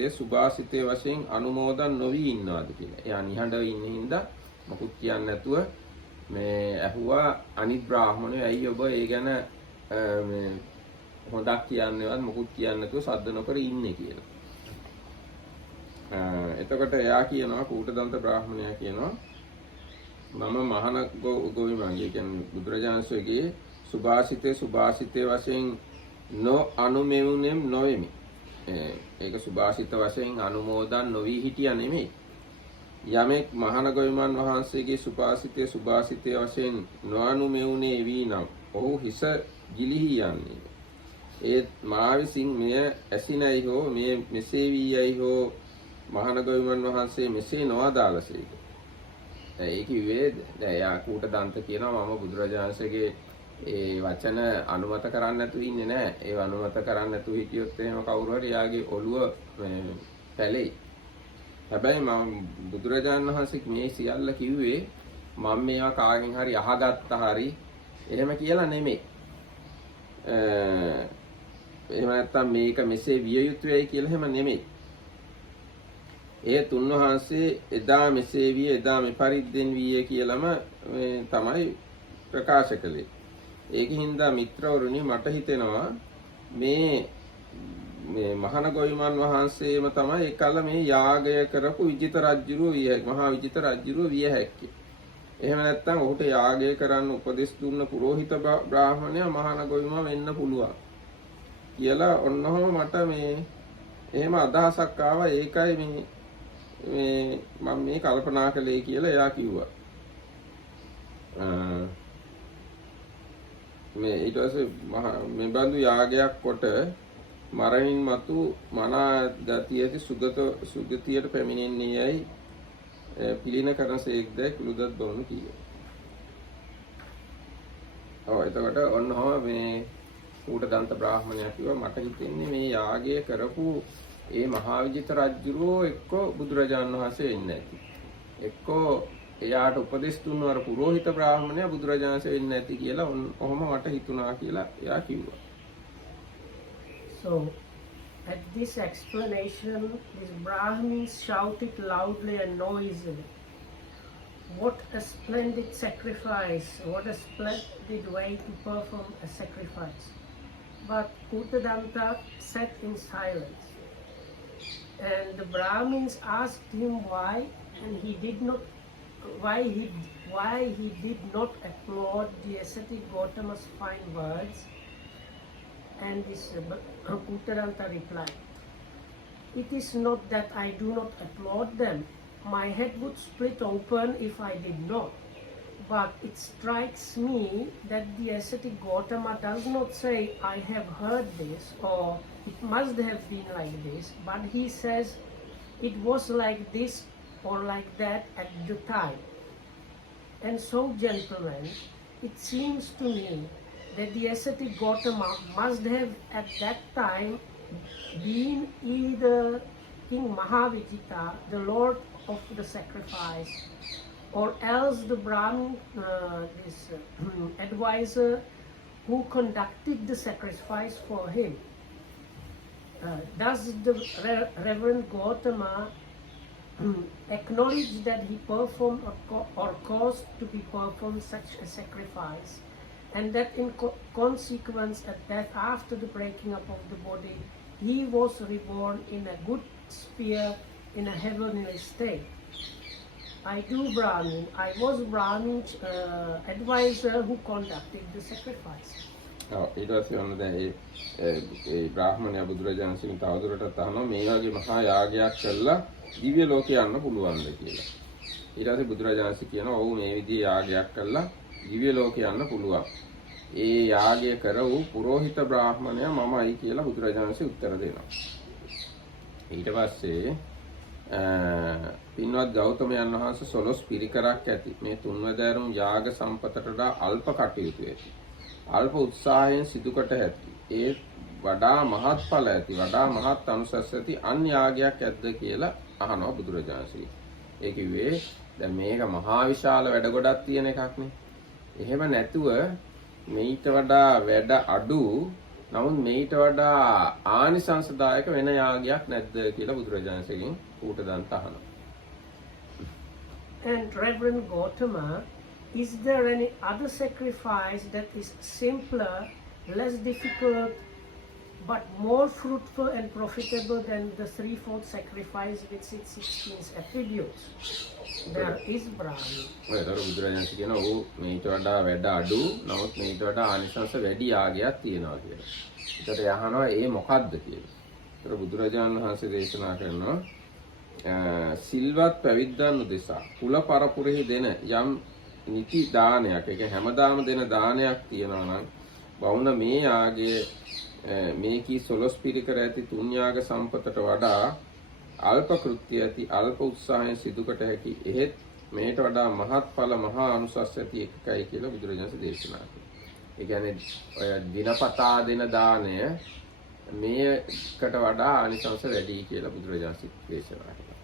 සුභාසිතේ වශයෙන් අනුමෝදන් නොවි ඉන්නවාද කියලා. එයා නිහඬව ඉන්නේ හින්දා මොකුත් කියන්නේ නැතුව මේ ඇහුවා අනිත් බ්‍රාහ්මණයෝ ඇයි ඔබ ඒ ගැන මේ හොඳක් කියන්නේවත් මොකුත් කියන්නේ නැතුව සද්ද නොකර ඉන්නේ කියලා. එතකොට එයා කියනවා කූටදන්ත බ්‍රාහ්මණයා කියනවා මම මහාන ගෝවිමංගේ කියන්නේ බුදුරජාණන්සේගේ සුභාසිතේ වශයෙන් අනුමෙවුනෙම් නොවෙමි. ඒක සුභාසිත වශයෙන් අනුමෝදන් නොවි හිටියා නෙමෙයි. යමෙක් මහාන ගෝවිමන් වහන්සේගේ සුභාසිතේ වශයෙන් නොඅනුමෙවුනේ වීනම් ඔහු හිස ගිලිහි යන්නේ. ඒ මා විසින් මෙය ඇසිනයි හෝ මේ මෙසේ වීයයි හෝ මහාන ගෝවිමන් වහන්සේ මෙසේ නොඅදාළසේක. ඒ කිව්වේ දැන් කූටදන්ත කියනවා මම බුදුරජාණන්සේගේ ඒ වචන අනුමත කරන්න නැතු ඉන්නේ නැහැ. ඒ අනුමත කරන්න නැතු හිටියොත් එහෙම කවුරු හරි යාගේ ඔළුව පැලෙයි. හැබැයි මම බුදුරජාණන් වහන්සේ මේ සියල්ල කිව්වේ මම මේවා කාගෙන් හරි අහගත්තා හරි එහෙම කියලා නෙමෙයි. එහෙම නැත්තම් මේක මෙසේ විය යුතුයි කියලා එහෙම නෙමෙයි. ඒ තුන් වහන්සේ එදා මෙසේ විය එදා මෙපරිද්දෙන් විය කියලාම තමයි ප්‍රකාශ කළේ. ඒකින්ද මිත්‍රවරුනි මට හිතෙනවා මේ මහාන ගොවිමන් වහන්සේම තමයි එකල මේ යාගය කරපු විජිත රජුරුව විය හැකි. මහා විජිත රජුරුව විය හැකි. එහෙම නැත්නම් ඔහුට යාගය කරන්න උපදෙස් දුන්න පුරোহিত බ්‍රාහ්මණයා මහාන ගොවිමන් වෙන්න පුළුවන් කියලා ඔන්නෝම මට මේ එහෙම අදහසක් ආවා. ඒකයි මේ මම මේ කල්පනා කළේ කියලා එයා කිව්වා. මේ ඊට පස්සේ මේ බඳු යාගයක් කොට මරණින් මතු මනා දතියති සුගතියට පැමිණෙන්නේ යයි පිළින කරනසේක්ද කුළුදත් බවුණු කීය. එතකොට ඔන්නෝම මේ කූටදන්ත බ්‍රාහ්මණයා කිව්වා මට හිතෙන්නේ මේ යාගය කරපු ඒ මහා විජිත රජුරෝ එක්ක බුදුරජාණන් වහන්සේ වෙන්නේ නැති. එක්කෝ එයාට උපදෙස් දුන්න අර පුරোহিত බ්‍රාහ්මණයා බුදුරජාණන් වහන්සේ වෙන්නේ නැති කියලා ඔහොම මට හිතුණා කියලා එයා කිව්වා. So, at this explanation, these Brahmins shouted loudly and noisily, "What a splendid sacrifice! What a splendid way to perform a sacrifice!" But Kutadanta sat in silence. And the Brahmins asked him why, and he did not applaud the ascetic Gautama's fine words. And this Kutadanta replied, "It is not that I do not applaud them. My head would split open if I did not. But it strikes me that the ascetic Gautama does not say, I have heard this, or it must have been like this, but he says, it was like this or like that at the time. And so, gentlemen, it seems to me that the ascetic Gautama must have at that time been either King Mahavijita, the Lord of the sacrifice, or else the Brahmin, advisor who conducted the sacrifice for him. Does the Reverend Gautama acknowledge that he performed or caused to be performed such a sacrifice, and that in consequence at that after the breaking up of the body, he was reborn in a good sphere in a heavenly state? I do Brahmin. I was Brahmin's advisor who conducted the sacrifice." ඊට පස්සේ ඔන්න දැන් ඒ බ්‍රාහ්මණයා බුදුරජාණන් වහන්සේ තවදුරටත් අහනවා මේ වගේ මහා යාගයක් කළා දිව්‍ය ලෝකේ යන්න පුළුවන්ද කියලා. ඊට පස්සේ බුදුරජාණන් වහන්සේ කියනවා ඔව් මේ විදිහේ යාගයක් කළා දිව්‍ය ලෝකේ යන්න පුළුවන්. ඒ යාගය කරවූ පුරোহিত බ්‍රාහ්මණයා මමයි කියලා බුදුරජාණන් වහන්සේ උත්තර දෙනවා. ඊට පස්සේ පින්වත් ගෞතමයන් වහන්සේ 12 පිරිකරක් ඇති මේ තුන්වැදෑරුම් යාග සම්පතට වඩා අල්ප කටයුතු ඇති. අල්ප උත්සාහයෙන් සිදු කොට ඇති. ඒ වඩා මහත්ඵල ඇති වඩා මහත් අනුසස් ඇති අන් යාගයක් ඇද්ද කියලා අහනවා බුදුරජාණන් වහන්සේ. ඒ කිව්වේ දැන් මේක මහා විශාල වැඩ ගොඩක් තියෙන එකක්නේ. එහෙම නැතුව මේට වඩා වැඩ අඩු නමුත් මේට වඩා ආනිසංසදායක වෙන යාගයක් නැද්ද කියලා බුදුරජාණන් වහන්සේගෙන් කූටදන්ත අහනවා. And Reverend Gautama, is there any other sacrifice that is simpler, less difficult, but more fruitful and profitable than the threefold sacrifice with its 16 attributes? There is Brahmin. ඔයතර බුදුරජාණන් වහන්සේ කියනවා ඔව් මේට වඩා වැඩ අඩු නමුත් මේට වඩා ආනිසංස වැඩි යාගයක් තියෙනවා කියලා. ඒකට යහනවා ඒ මොකද්ද කියලා. ඒතර බුදුරජාණන් වහන්සේ දේශනා කරනවා සිල්වත් පැවිද්දන් උදෙසා කුල පරපුරෙහි දෙන යම් නිති දානයක්, ඒක හැමදාම දෙන දානයක් තියනවා නම් වුණ මේ යාගයේ මේ කී 12 පිරිකර ඇති තුන් යාග සම්පතට වඩා අල්ප කෘත්‍ය ඇති අල්ප උත්සාහයෙන් සිදුකට හැකි එහෙත් මේට වඩා මහත්ඵල මහා අනුසස් ඇති එකයි කියලා බුදුරජාණන් දේශනා කළා. ඒ කියන්නේ ඔය දිනපතා දෙන දාණය මේකට වඩා ආනිසංස වැඩි කියලා බුදුරජාණන් දේශනා කළා.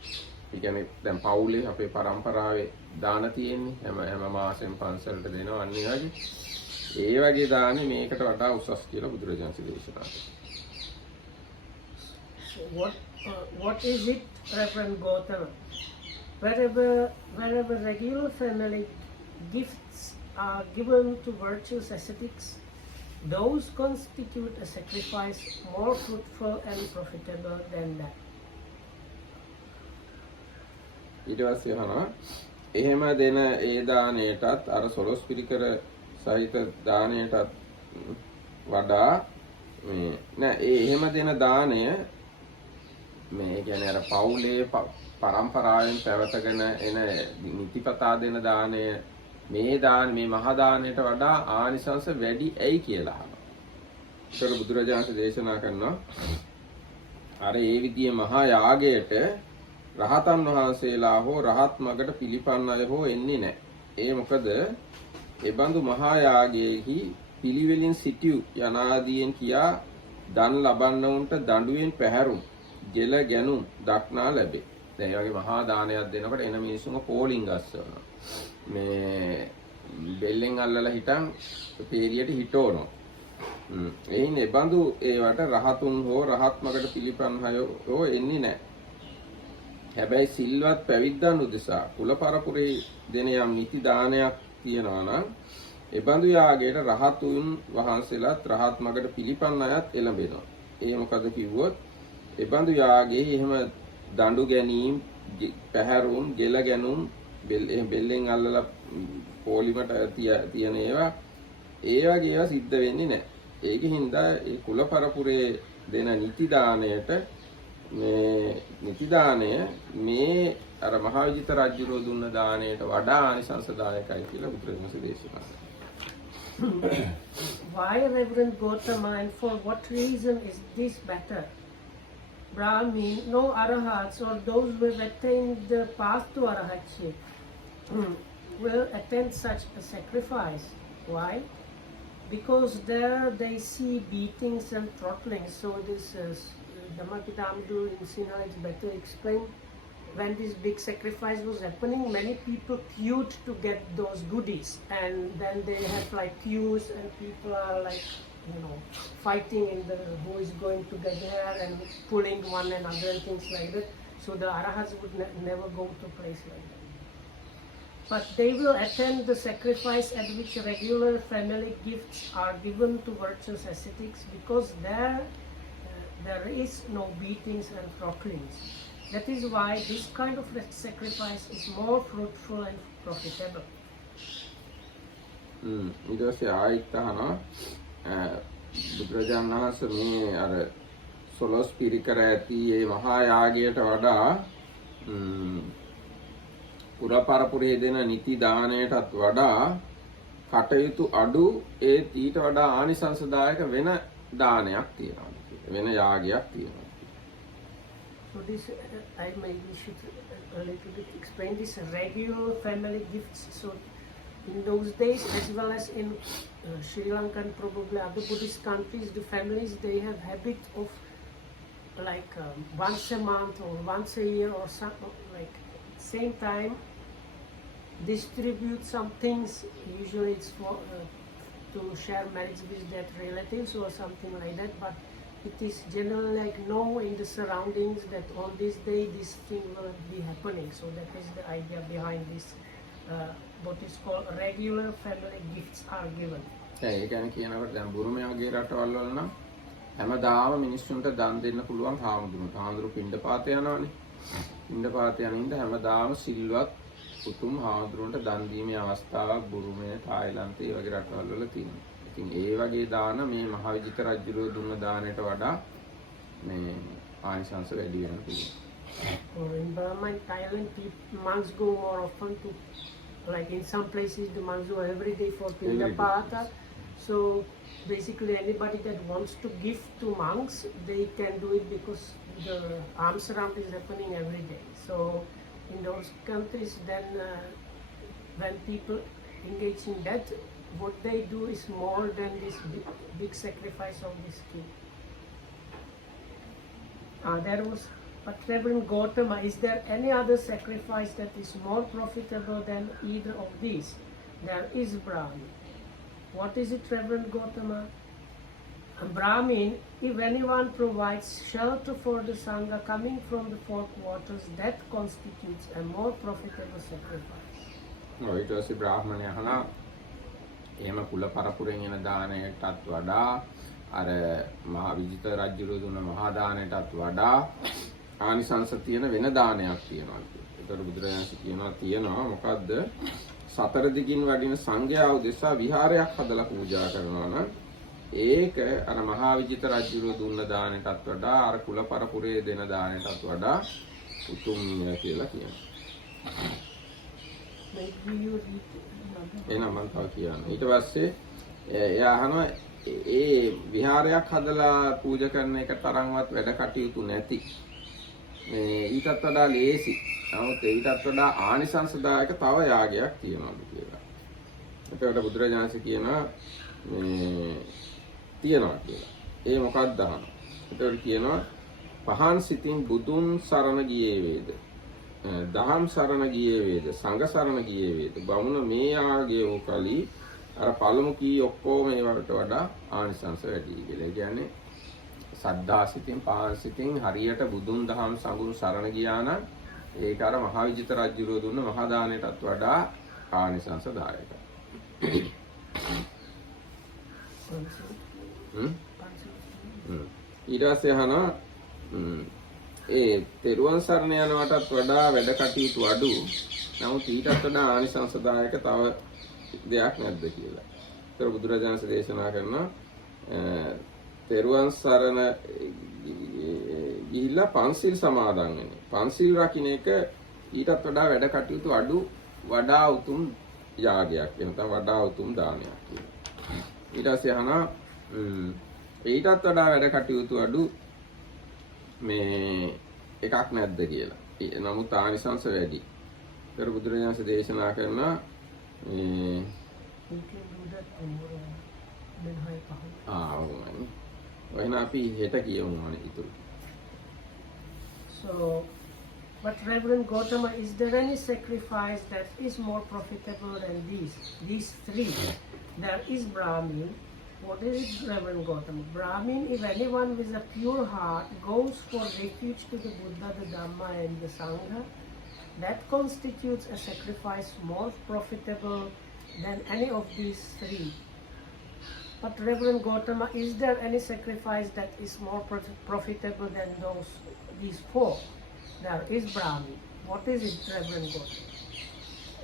ඒ කියන්නේ දැන් පවුලේ අපේ පරම්පරාවේ දාන තියෙන්නේ හැම මාසෙම පන්සලට දෙනවා අන්න ඒ වගේ. ඒ වගේ දාන්නේ මේකට වඩා උසස් කියලා බුදුරජාණන් දේශනා කළා. What what is it, Reverend Gautama? Wherever regular family gifts are given to virtuous ascetics, those constitute a sacrifice more fruitful and profitable than that. ඊට පස්සේ අහනවා එහෙම දෙන ඒ දාණයටත් අර සොළොස් පිරිකර සහිත දාණයටත් වඩා මේ නෑ ඒ එහෙම දෙන දාණය මේ කියන්නේ අර පවුලේ පරම්පරාවෙන් පැවතගෙන එන නිතිපතා දෙන දාණය මේ මහා දාණයට වඩා ආනිසංස වැඩි ඇයි කියලා අහනවා. ඒක බුදුරජාණන් දේශනා කරනවා අර ඒ විදිහේ මහා යාගයට රහතන් වහන්සේලා හෝ රහත් මගට පිළිපන්න අය හෝ එන්නේ නැහැ. ඒ මොකද ඒ බඳු මහා යාගයේහි පිළිවෙලින් සිටියු යනාදීන් කියා දන් ලබන්නවුන්ට දඬුවෙන් පැහැරුම් ජෙල ගැනුම් දක්නා ලැබේ. දැන් මේ වගේ මහා දානයක් දෙනකොට එන මිනිස්සුන්ව පෝලිං ගස්සනවා. මේ බෙල්ලෙන් අල්ලලා හිටන් පේරියට හිටවනවා. එයින් ඒ බඳු ඒවට රහතුන් හෝ රහත් මගට පිළිපන් හයෝ එන්නේ නැහැ. හැබැයි සිල්වත් පැවිද්දන් උදෙසා කුල පරපුරේ දෙන යම් නිති දානයක් තියනවා නම් ඒ බඳු යාගයට රහතුන් වහන්සේලාත් රහත් මගට පිළිපන් අයත් එළඹෙනවා. ඒ මොකද කිව්වොත් ඒ බඳු යාගයේ එහෙම දඬු ගැනීම පැහැරුම් ජෙල ගැනුම් බෙල්ලෙන් අල්ලලා පොලිමට තියන ඒවා ඒ වගේ ඒවා සිද්ධ වෙන්නේ නැහැ. ඒකින්ද ඒ කුල පරපුරේ දෙන නිති දාණයට මේ නිති දාණය මේ අර මහා විජිත රජුරෝ දුන්න දාණයට වඩා ආනිසංසදායකයි කියලා බුදුරජාණන් දේශනා කළා. Why, Reverend Gautama, and for what reason is this better? Brahmin, no arahats or those who have attained the path to arahatship will attend such a sacrifice. Why? Because there they see beatings and throttling. So this is Dhammapitamadu in Sinha is better explained. When this big sacrifice was happening, many people queued to get those goodies, and then they have like queues, and people are like, you know, fighting in the who is going to get there and pulling one another and things like that. So the arahats would never go to a place like that. But they will attend the sacrifice at which regular family gifts are given to virtuous ascetics, because there is no beatings and throttlings. That is why this kind of sacrifice is more fruitful and profitable. ඊට පස්සේ ආයිත් අහනවා බුදුරජාණන් වහන්සේ මේ අර සොළොස් පිරිකර ඇති මේ මහා යාගයට වඩා පුර පරපුරේ දෙන නිති දාණයටත් වඩා කටයුතු අඩු ඒ ඊට වඩා ආනිසංසදායක වෙන දානයක් තියෙනවා. වෙන යාගයක් තියෙනවා. So this, I maybe should a little bit explain this regular family gifts. So in those days, as well as in Sri Lanka and probably other Buddhist countries, the families, they have habit of like once a month or once a year or something like same time distribute some things. Usually it's for to share marriage with their relatives or something like that, but it is generally like known in the surroundings that on this day this thing will be happening. So that is the idea behind this. What is called regular family gifts are given. ඒ කියන්නේ කියනකොට දැන් බුරුමේ වගේ රටවල් වල නම් හැමදාම මිනිස්සුන්ට දන් දෙන්න පුළුවන් හාමුදුරු පින්ඩපාත යනවානේ. පින්ඩපාත යන ඉඳ හැමදාම සිල්වත් උතුම් හාමුදුරුන්ට දන් දීමේ අවස්ථාවක් බුරුමේ තායිලන්තේ වගේ රටවල් වල තියෙනවා. ඉතින් ඒ වගේ දාන මේ මහා විජිත රජුරෝ දුන්න දාණයට වඩා මේ ආනිසංස වැඩි වෙනවා කියනවා. In Burma and Thailand, monks go more often to, like in some places the monks go every day for Pindapata. So basically anybody that wants to give to monks, they can do it because the alms round is happening every day. So in those countries, then when people engage in that, what they do is more than this big sacrifice of this king. There was, but Reverend Gautama, is there any other sacrifice that is more profitable than either of these? There is Brahmi. What is it, Reverend Gautama? a Brahmin, if anyone provides shelter for the Sangha coming from the four quarters, that constitutes a more profitable sacrifice. ඊට පස්සේ බ්‍රාහ්මණය අහනවා එහෙම කුල පරපුරෙන් එන දානයටත් වඩා අර මහා විජිත රජුරු දුන්න මහා දානයටත් වඩා ආනිසංස තියෙන වෙන දානයක් තියෙනවා කියලා. ඒතර බුදුරජාණන් කියනවා මොකද්ද? සතර දිගින් වඩින සංඝයා උදෙසා විහාරයක් හදලා පූජා කරනවා නම් ඒක අර මහා විජිත රජුරු දුන්න දානයටත් වඩා අර කුල පරපුරේ දෙන දානයටත් වඩා උතුම්ය කියලා කියනවා. Maybe you read එහෙනම් මම තව කියන්න. ඊට පස්සේ එයා අහනවා ඒ විහාරයක් හදලා පූජා කරන එක තරම්වත් වැඩ කටයුතු නැති. මේ ඊටත් වඩා ලේසි. නමුත් ඊටත් වඩා ආනිසංසදායක තව යාගයක් තියෙනවාලු කියලා. එතකොට බුදුරජාණන් කියනවා මේ තියනවා කියලා. ඒ මොකක්ද අහනවා. එතකොට කියනවා පහන් සිතින් බුදුන් සරණ ගියේ වේද? දහම් සරණ ගියේ වේද? සංඝ සරණ ගියේ වේද? බමුණ මේ ආගේ වූ කලී අර පළමු කී ඔක්කොම ඒවට වඩා ආනිසංස වැඩි කියලා. ඒ කියන්නේ සද්ධා සිතින් පහන් සිතින් හරියට බුදුන් දහම් සංඝුන් සරණ ගියා නම් ඒක අර මහා විජිත රජුරෝ දුන්න මහා දානයටත් වඩා ආනිසංසදායකයි. ඊට පස්සේ අහනවා ඒ තෙරුවන් සරණ යනවටත් වඩා වැඩ කටයුතු අඩු. නමුත් ඊටත් වඩා ආනිසංසදායක තව දෙයක් නැද්ද කියලා. ඒතර බුදුරජාණන් දේශනා කරනවා තෙරුවන් සරණ ගිහිල්ලා පන්සිල් සමාදන් වෙන්නේ. පන්සිල් රකින්න එක ඊටත් වඩා වැඩ කටයුතු අඩු වඩා උතුම් යාගයක් වෙනවා. වඩා උතුම් දානයක් කියලා. ඊට පස්සේ අහනවා ඊටත් වඩා වැඩ කටයුතු අඩු මේ එකක් නැද්ද කියලා. නමුත් ආනිසංස වැඩි. ඒතර බුදුරජාණන් දේශනා කරනවා එහෙනම් අපි හෙට කියමු අනේ ඉතුරු. So, but Reverend Gautama, is there any sacrifice that is more profitable than these three? There is Brahmin. What is it, Reverend Gautama? Brahmin, if anyone with a pure heart goes for refuge to the Buddha, the Dhamma and the Sangha, that constitutes a sacrifice more profitable than any of these three. But Reverend Gautama, is there any sacrifice that is more profitable than these four? There is Brahmin. What is it, Reverend Gautama?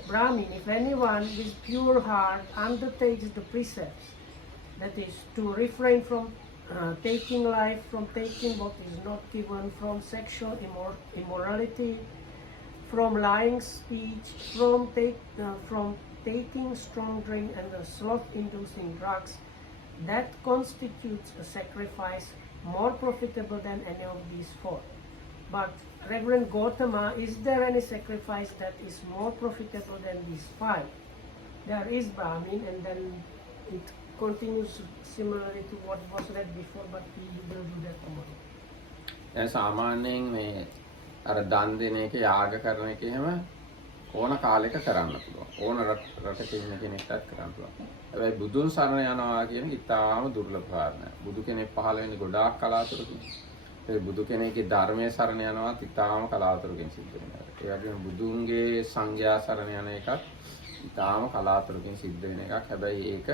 Brahmin, if anyone with pure heart undertakes the precepts, that is to refrain from taking life, from taking what is not given, from sexual immorality, from lying speech, from taking strong drink and the sloth-inducing drugs, that constitutes a sacrifice more profitable than any of these four. But Reverend Gautama, is there any sacrifice that is more profitable than these five? There is Brahmin, and then it continues similarly to what was read before, but we will do that tomorrow. සාමාන්‍යයෙන් මේ අර දන් දෙන එක යාග කරන එක එහෙම ඕන කාලයක කරන්න පුළුවන්. ඕන රටක ඉන්න කෙනෙක්ටත් කරන්න පුළුවන්. හැබැයි බුදුන් සරණ යනවා කියන එක ඉතාම දුර්ලභ කාරණයක්. බුදු කෙනෙක් පහළ වෙන්නේ ගොඩාක් කලාතුරකින්. ඒ බුදු කෙනෙක්ගේ ධර්මයේ සරණ යනවාත් ඉතාම කලාතුරකින් සිද්ධ වෙනවා. ඒ වගේම බුදුන්ගේ සංඝයා සරණ යන එකත් ඉතාම කලාතුරකින් සිද්ධ වෙන එකක්. හැබැයි ඒක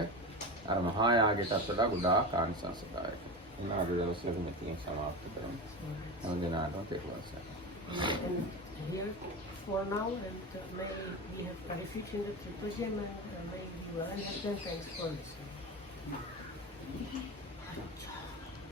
අර මහා යාගයටත් වඩා ගොඩාක් ආනිසංසදායකයි. එන අද දවසේ මෙතනින් සමාප්ත කරමු. හැම දිනකටම තෙරුවන් සරණයි. And here for now, and may we have clarification the Tripujem, and may we well, and thanks for listening.